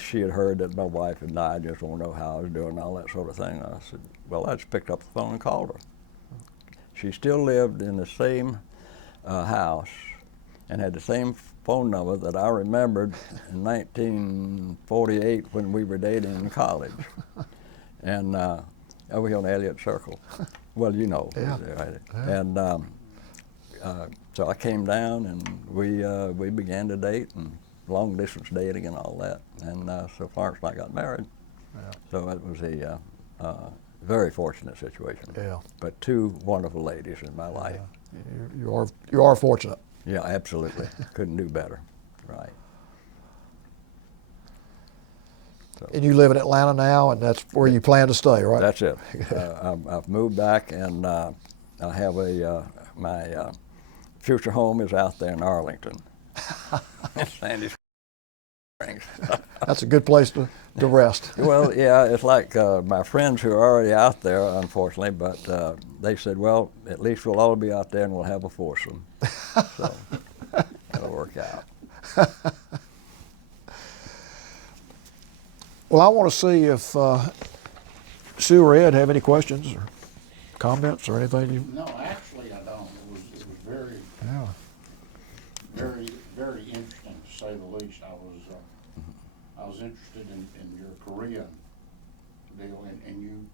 she had heard that my wife had died, just want to know how I was doing and all that sort of thing. I said, well, I just picked up the phone and called her. She still lived in the same house and had the same phone number that I remembered in 1948 when we were dating in college. And over here on Elliott Circle. Well, you know. Yeah. Right? Yeah. And so I came down and we began to date and long distance dating and all that. And so Florence and I got married. Yeah. So it was a very fortunate situation. Yeah. But two wonderful ladies in my life. Yeah. You are fortunate. Yeah, absolutely. Couldn't do better. Right. So. And you live in Atlanta now, and that's where you plan to stay, right? That's it. I've moved back, and I have my future home is out there in Arlington, Sandy Springs. That's a good place to rest. Well, yeah, it's like my friends who are already out there, unfortunately, but they said, well, at least we'll all be out there and we'll have a foursome. So it'll work out. Well, I want to see if Sue or Ed have any questions or comments or anything. No, actually, I don't. It was very, Yeah. very, very interesting to say the least. I was interested in your Korean deal, and you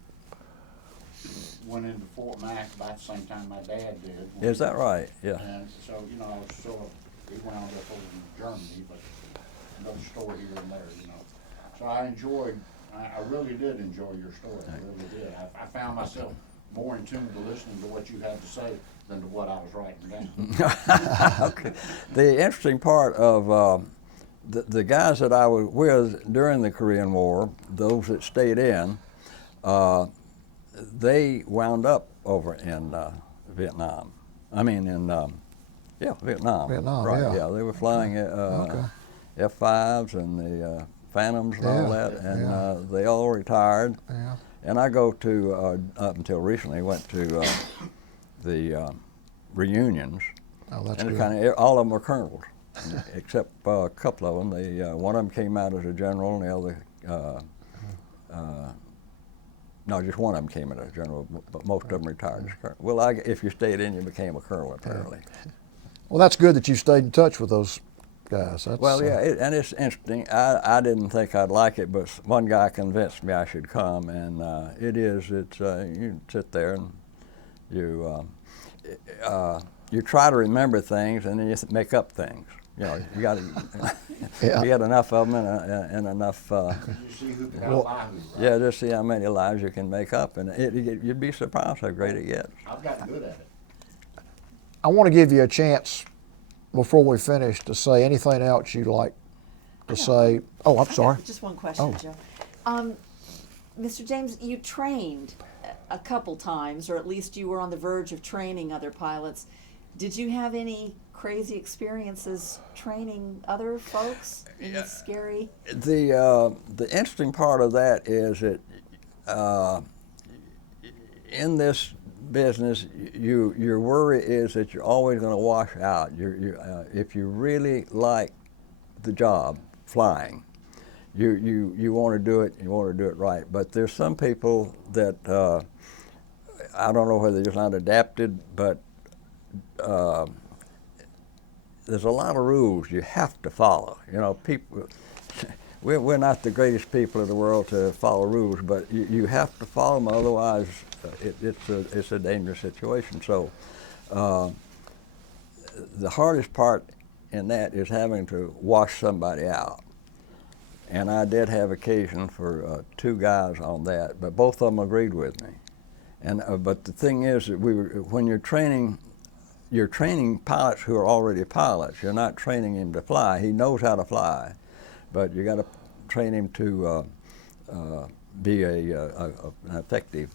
went into Fort Mac about the same time my dad did. Is that right? Yeah. And so, I was sort of, he went on up over in Germany, but another story here and there, So I really did enjoy your story. I really did. I found myself more in tune to listening to what you had to say than to what I was writing down. Okay. The interesting part of the guys that I was with during the Korean War, those that stayed in, they wound up over in Vietnam. I mean, in Vietnam. Vietnam, right? yeah. They were flying F-5s and the Phantoms and all that, and they all retired. Yeah. And I go to up until recently went to the reunions. Oh, that's and good. kind of all of them were colonels, except a couple of them. One of them came out as a general, and the other, no, just one of them came out as a general, but most of them retired as colonel. Well, if you stayed in, you became a colonel, apparently. Well, that's good that you stayed in touch with those guys. That's, Well, yeah, and it's interesting. I didn't think I'd like it, but one guy convinced me I should come, and it's you sit there and you try to remember things, and then you make up things. You got to you get enough of them and enough. You see who can outlie who, right? Yeah, just see how many lives you can make up, and you'd be surprised how great it gets. I've gotten good at it. I want to give you a chance before we finish to say anything else you'd like to say. Oh, I'm sorry. Just one question, Joe. Mr. James, you trained a couple times, or at least you were on the verge of training other pilots. Did you have any crazy experiences training other folks in this scary? The interesting part of that is that in this business, your worry is that you're always going to wash out. If you really like the job, flying, you want to do it. You want to do it right. But there's some people that I don't know whether they're just not adapted, but there's a lot of rules you have to follow. You know, people. We're not the greatest people in the world to follow rules, but you have to follow them, otherwise it's a dangerous situation. So the hardest part in that is having to wash somebody out. And I did have occasion for 2 guys on that, but both of them agreed with me. And but the thing is that when you're training pilots who are already pilots. You're not training him to fly. He knows how to fly, but you got to train him to be an effective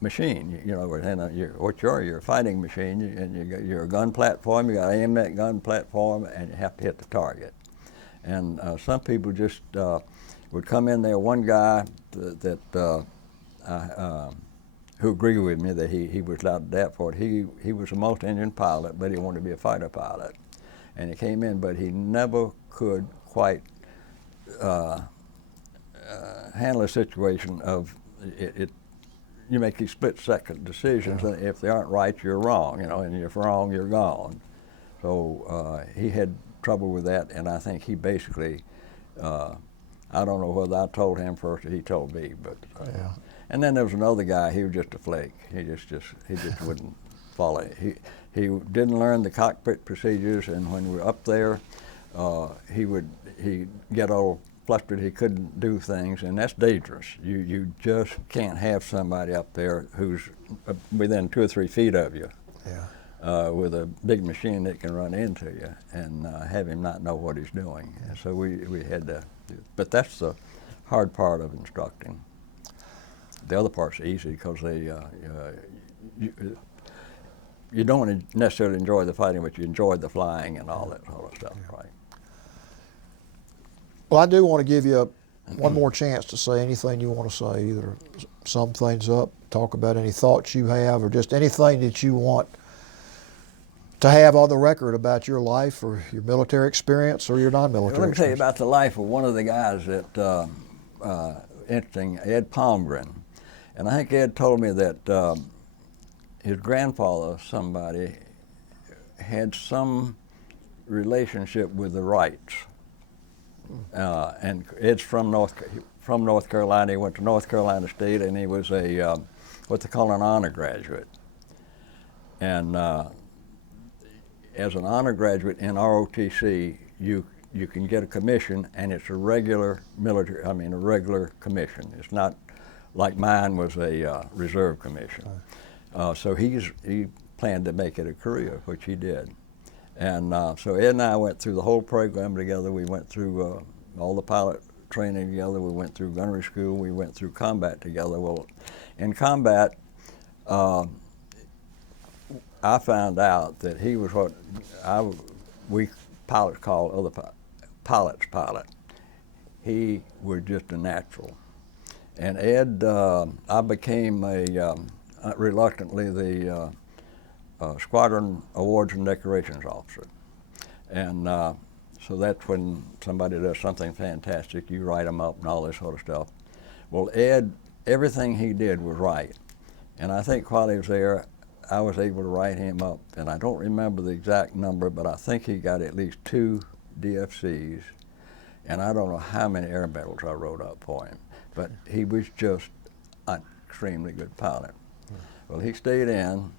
machine. You know, you're a fighting machine, and you're a gun platform. You got to aim that gun platform, and you have to hit the target. And some people just would come in there. One guy who agreed with me that he was allowed to adapt for it. He was a multi-engine pilot, but he wanted to be a fighter pilot. And he came in, but he never could quite handle a situation of it. You make these split-second decisions, and if they aren't right, you're wrong, you know, and if wrong, you're gone. So he had trouble with that, and I think he basically, I don't know whether I told him first or he told me, but. Yeah. And then there was another guy. He was just a flake. He just wouldn't follow it. He didn't learn the cockpit procedures, and when we were up there, he'd get all flustered. He couldn't do things, and that's dangerous. You just can't have somebody up there who's within 2 or 3 feet of you, with a big machine that can run into you, and have him not know what he's doing. And so we had to. But that's the hard part of instructing. The other part's easy because you don't necessarily enjoy the fighting, but you enjoy the flying and all that sort of stuff, right? Well, I do want to give you one more chance to say anything you want to say, either sum things up, talk about any thoughts you have, or just anything that you want to have on the record about your life or your military experience or your non-military Let me tell you experience. about the life of one of the guys that, interesting, Ed Palmgren. And I think Ed told me that his grandfather, somebody, had some relationship with the Wrights. And Ed's from North Carolina. He went to North Carolina State, and he was a what they call an honor graduate. And as an honor graduate in ROTC, you can get a commission, and it's a regular military. I mean, a regular commission. It's not like mine was a reserve commission. So he planned to make it a career, which he did. And so Ed and I went through the whole program together. We went through all the pilot training together. We went through gunnery school. We went through combat together. Well, in combat, I found out that he was what we pilots call other pilots pilot. He was just a natural. And Ed, I became reluctantly the Squadron Awards and Decorations Officer. And so that's when somebody does something fantastic, you write them up and all this sort of stuff. Well, Ed, everything he did was right. And I think while he was there, I was able to write him up, and I don't remember the exact number, but I think he got at least 2 DFCs, and I don't know how many air medals I wrote up for him. But he was just an extremely good pilot. Well, he stayed in,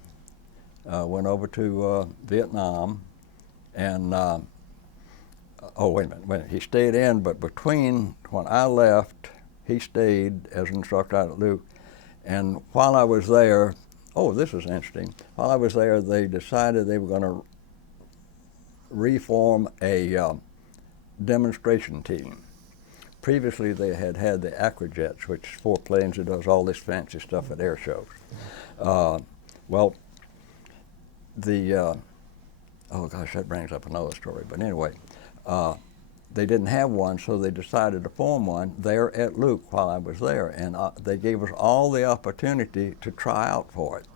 went over to Vietnam, and oh, wait a minute, he stayed in, but between when I left, he stayed as an instructor out at Luke, and while I was there, oh, this is interesting, while I was there, they decided they were going to reform a demonstration team. Previously, they had the Aquajets, which is 4 planes that does all this fancy stuff at air shows. Well, the oh gosh, that brings up another story. But anyway, they didn't have one, so they decided to form one there at Luke while I was there, and they gave us all the opportunity to try out for it.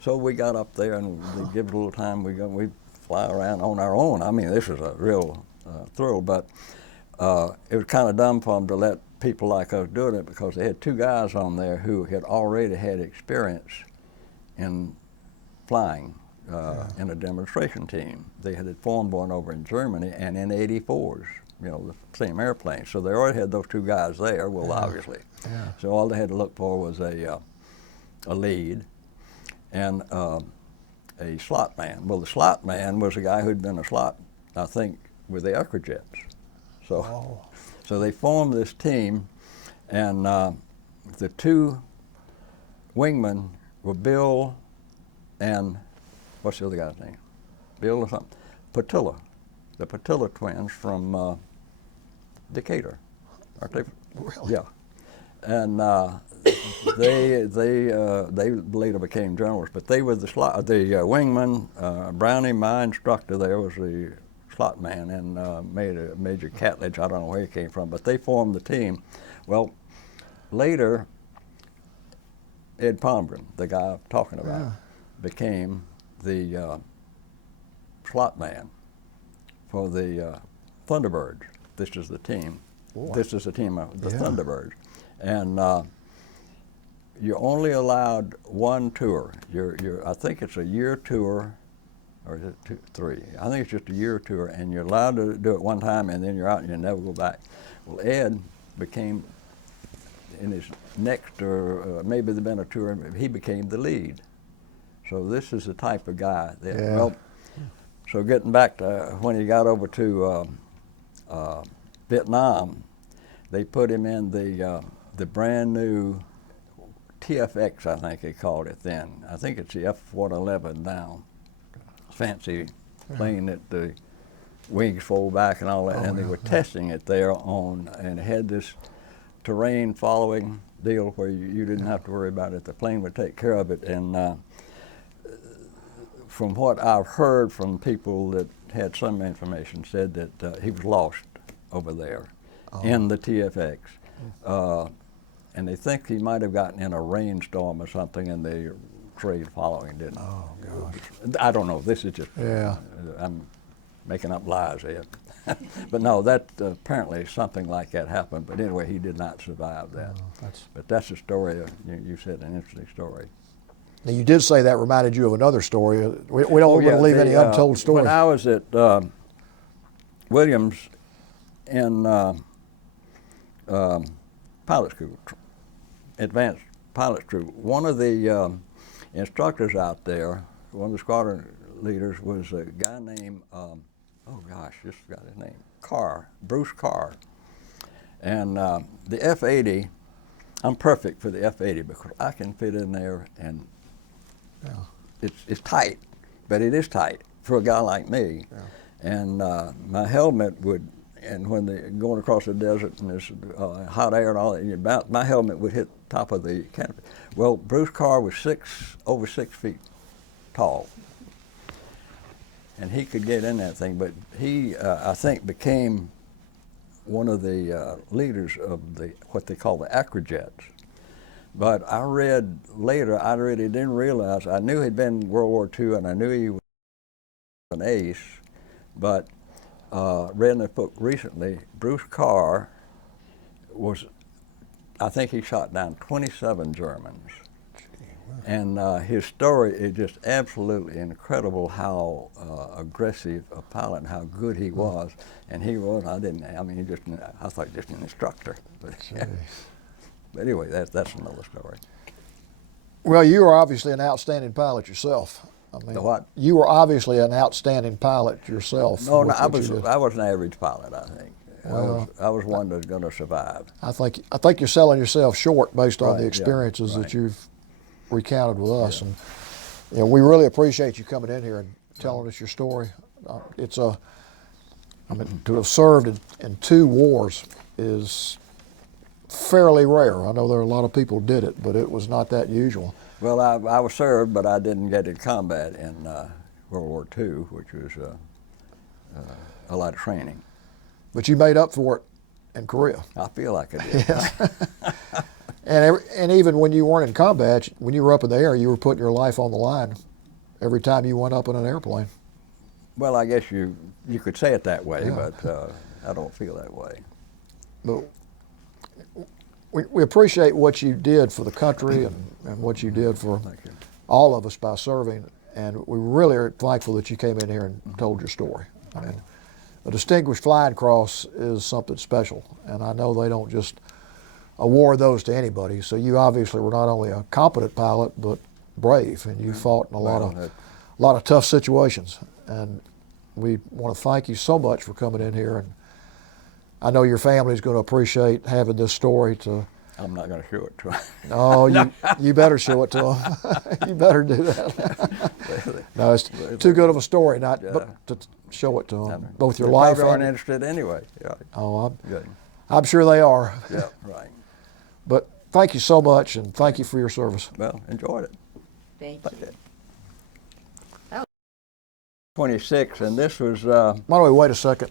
So we got up there, and they give us a little time. We fly around on our own. I mean, this is a real thrill, but it was kind of dumb for them to let people like us doing it, because they had 2 guys on there who had already had experience in flying in a demonstration team. They had formed one over in Germany and in 84s, you know, the same airplane. So they already had those 2 guys there, well, obviously. Yeah. So all they had to look for was a lead and a slot man. Well, the slot man was a guy who'd been a slot, I think, with the Ecrojets. So, so they formed this team, and the 2 wingmen were Bill and, what's the other guy's name? Bill or something? Patilla, the Patilla twins from Decatur, aren't they? Really? Yeah, and they later became generals, but they were the wingman. Brownie, my instructor there, was the slot man, and Major Catledge. I don't know where he came from, but they formed the team. Well, later, Ed Palmgren, the guy I'm talking about, became the slot man for the Thunderbirds. This is the team. Boy. This is the team of the Thunderbirds. And you're only allowed 1 tour. I think it's a year tour, or is it 3? I think it's just a year tour, and you're allowed to do it 1 time, and then you're out and you never go back. Well, Ed became, in his next, or maybe there'd been a tour, he became the lead. So this is the type of guy that, well, so getting back to when he got over to Vietnam, they put him in the brand new TFX, I think they called it then. I think it's the F-111 now. Fancy plane that the wings fold back and all that, and they were testing it there and it had this terrain following deal where you didn't have to worry about it. The plane would take care of it, and from what I've heard from people that had some information, said that he was lost over there in the TFX. And they think he might have gotten in a rainstorm or something, and the trade following didn't. Oh, gosh. I don't know. This is just, I'm making up lies here. But no, that apparently something like that happened. But anyway, he did not survive that. But that's a story, you said, an interesting story. Now, you did say that reminded you of another story. We don't want to leave any untold stories. When I was at Williams in pilot school, advanced pilot school, one of the instructors out there, one of the squadron leaders, was a guy named, oh gosh, just forgot his name, Bruce Carr. And the F-80, I'm perfect for the F-80 because I can fit in there, and it's tight, but it is tight for a guy like me. And my helmet would, and when they're going across the desert and there's hot air and all that, my helmet would hit the top of the canopy. Well, Bruce Carr was over 6 feet tall, and he could get in that thing, but he, I think, became one of the leaders of what they call the Ecrojets. But I read later, I really didn't realize, I knew he'd been in World War II, and I knew he was an ace, but read in a book recently, Bruce Carr was, I think he shot down 27 Germans. And his story is just absolutely incredible, how aggressive a pilot and how good he was. And he was, I thought just an instructor. But anyway, that's another story. Well, you were obviously an outstanding pilot yourself. I mean, The what? You were obviously an outstanding pilot yourself. No, I was an average pilot, I think. Well, I was one that's going to survive. I think you're selling yourself short based on the Right, experiences right. that you've recounted with us, and we really appreciate you coming in here and telling us your story. To have served in 2 wars is fairly rare. I know there are a lot of people who did it, but it was not that usual. Well, I was served, but I didn't get in combat in World War II, which was a lot of training. But you made up for it in Korea. I feel like I did. Yes. And even when you weren't in combat, when you were up in the air, you were putting your life on the line every time you went up in an airplane. Well, I guess you could say it that way, Yeah. but I don't feel that way. But we appreciate what you did for the country and what you did for Thank you. all of us by serving, and we really are thankful that you came in here and told your story. I mean, a Distinguished Flying Cross is something special, and I know they don't just award those to anybody. So you obviously were not only a competent pilot, but brave, and you fought in a lot of tough situations. And we want to thank you so much for coming in here, and I know your family is going to appreciate having this story to. I'm not going to show it to them. Oh, you better show it to them. You better do that. No, it's too good of a story not but to show it to them. Both your They life probably aren't and interested anyway. Yeah. oh, Good. I'm sure they are. Yeah, right. But thank you so much, and thank you for your service. Well, enjoyed it. Thank Like you. that. 26, and this was, Why don't we wait a second?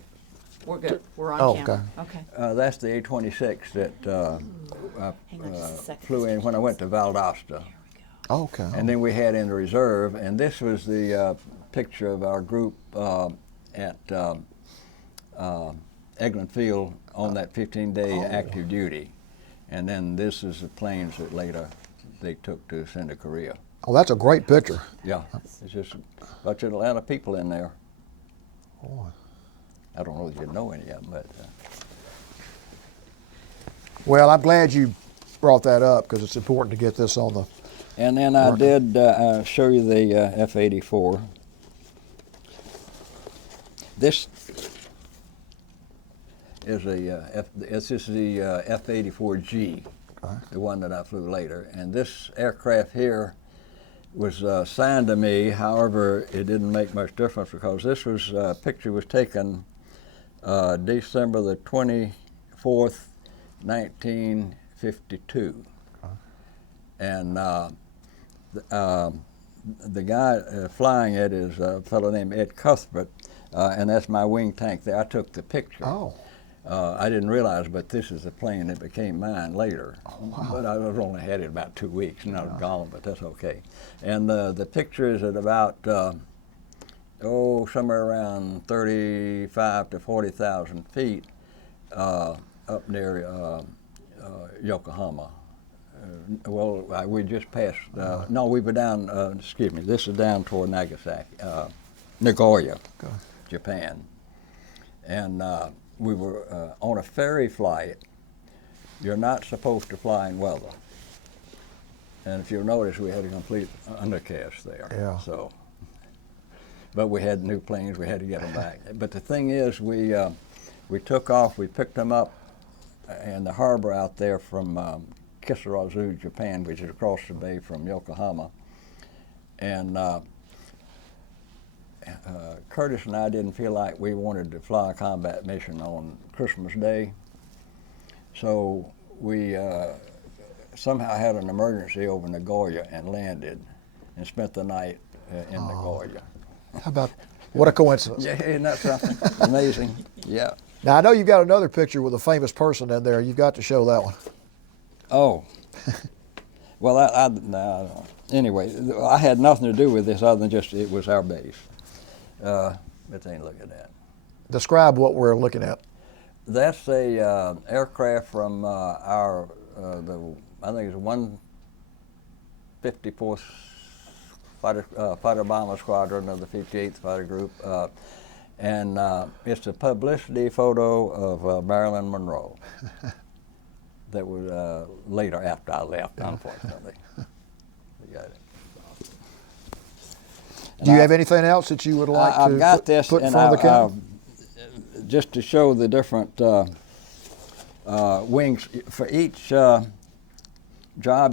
We're good. We're on Oh, camera. Okay. that's the A-26 that I Hang on just a second. flew in when I went to Valdosta. Okay. And then we had in the reserve, and this was the picture of our group at Eglin Field on that 15-day active duty. And then this is the planes that later they took to send to Korea. Oh, that's a great picture. Yeah, it's just a bunch of Atlanta people in there. Boy. I don't know if you know any of them, but Well, I'm glad you brought that up because it's important to get this on the. and then I did show you the F-84. This is this is the F-84G, the one that I flew later. And this aircraft here was signed to me. However, it didn't make much difference because this was picture was taken December the 24th, 1952. And the guy flying it is a fellow named Ed Cuthbert, and that's my wing tank there. I took the picture. Oh. I didn't realize, but this is the plane that became mine later. Oh, wow. But I was only had it about 2 weeks, and I was gone, but that's okay. And the picture is at about, somewhere around 35 to 40,000 feet up near Yokohama. We just passed, no, we were down, excuse me, this is down toward Nagasaki, Nagoya, Japan. And we were on a ferry flight. You're not supposed to fly in weather. And if you'll notice, we had a complete undercast there. Yeah. So, but we had new planes, we had to get them back. But the thing is, we took off, we picked them up in the harbor out there from Kisarazu, Japan, which is across the bay from Yokohama. And Curtis and I didn't feel like we wanted to fly a combat mission on Christmas Day. So we somehow had an emergency over Nagoya and landed and spent the night in Nagoya. How about, what a coincidence. Yeah, isn't that something? Amazing, yeah. Now, I know you've got another picture with a famous person in there. You've got to show that one. Oh, well, anyway, I had nothing to do with this other than just it was our base. But then look at that. Describe what we're looking at. That's a aircraft from our, I think it's 154th Fighter Bomber Squadron of the 58th Fighter Group. And it's a publicity photo of Marilyn Monroe that was later after I left, unfortunately. We got it. Do you have anything else that you would like I've to got this, put in and front of the camera? just to show the different wings for each job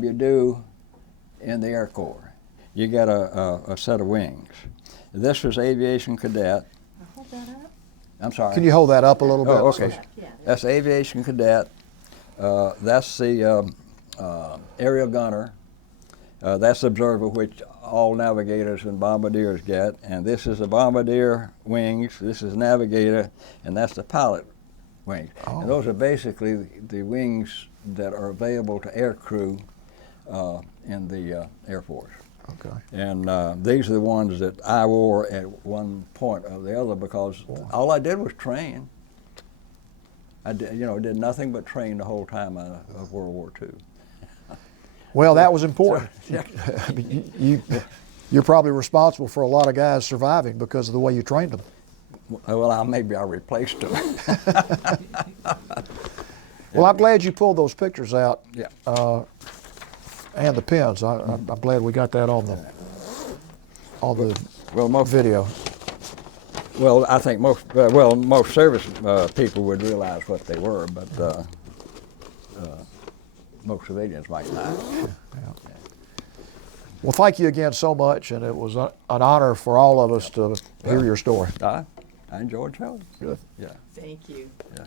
you do in the Air Corps. You get a set of wings. This was Aviation Cadet. Hold that up. I'm sorry. Can you hold that up a little bit? Oh, okay. Yeah. That's Aviation Cadet. That's the aerial gunner. That's the observer, which all navigators and bombardiers get, and this is the bombardier wings, this is navigator, and that's the pilot wings. Oh. And those are basically the wings that are available to air crew in the Air Force. Okay. And these are the ones that I wore at one point or the other because all I did was train. I did nothing but train the whole time of World War II. Well, that was important. Yeah. You're probably responsible for a lot of guys surviving because of the way you trained them. Well, maybe I replaced them. Well, I'm glad you pulled those pictures out. Yeah. And the pins. I'm glad we got that on the Well, most video. Well, I think most service people would realize what they were, but most civilians might not. Well, thank you again so much, and it was an honor for all of us to hear your story. I enjoyed telling. Good. Yeah. Thank you. Yeah.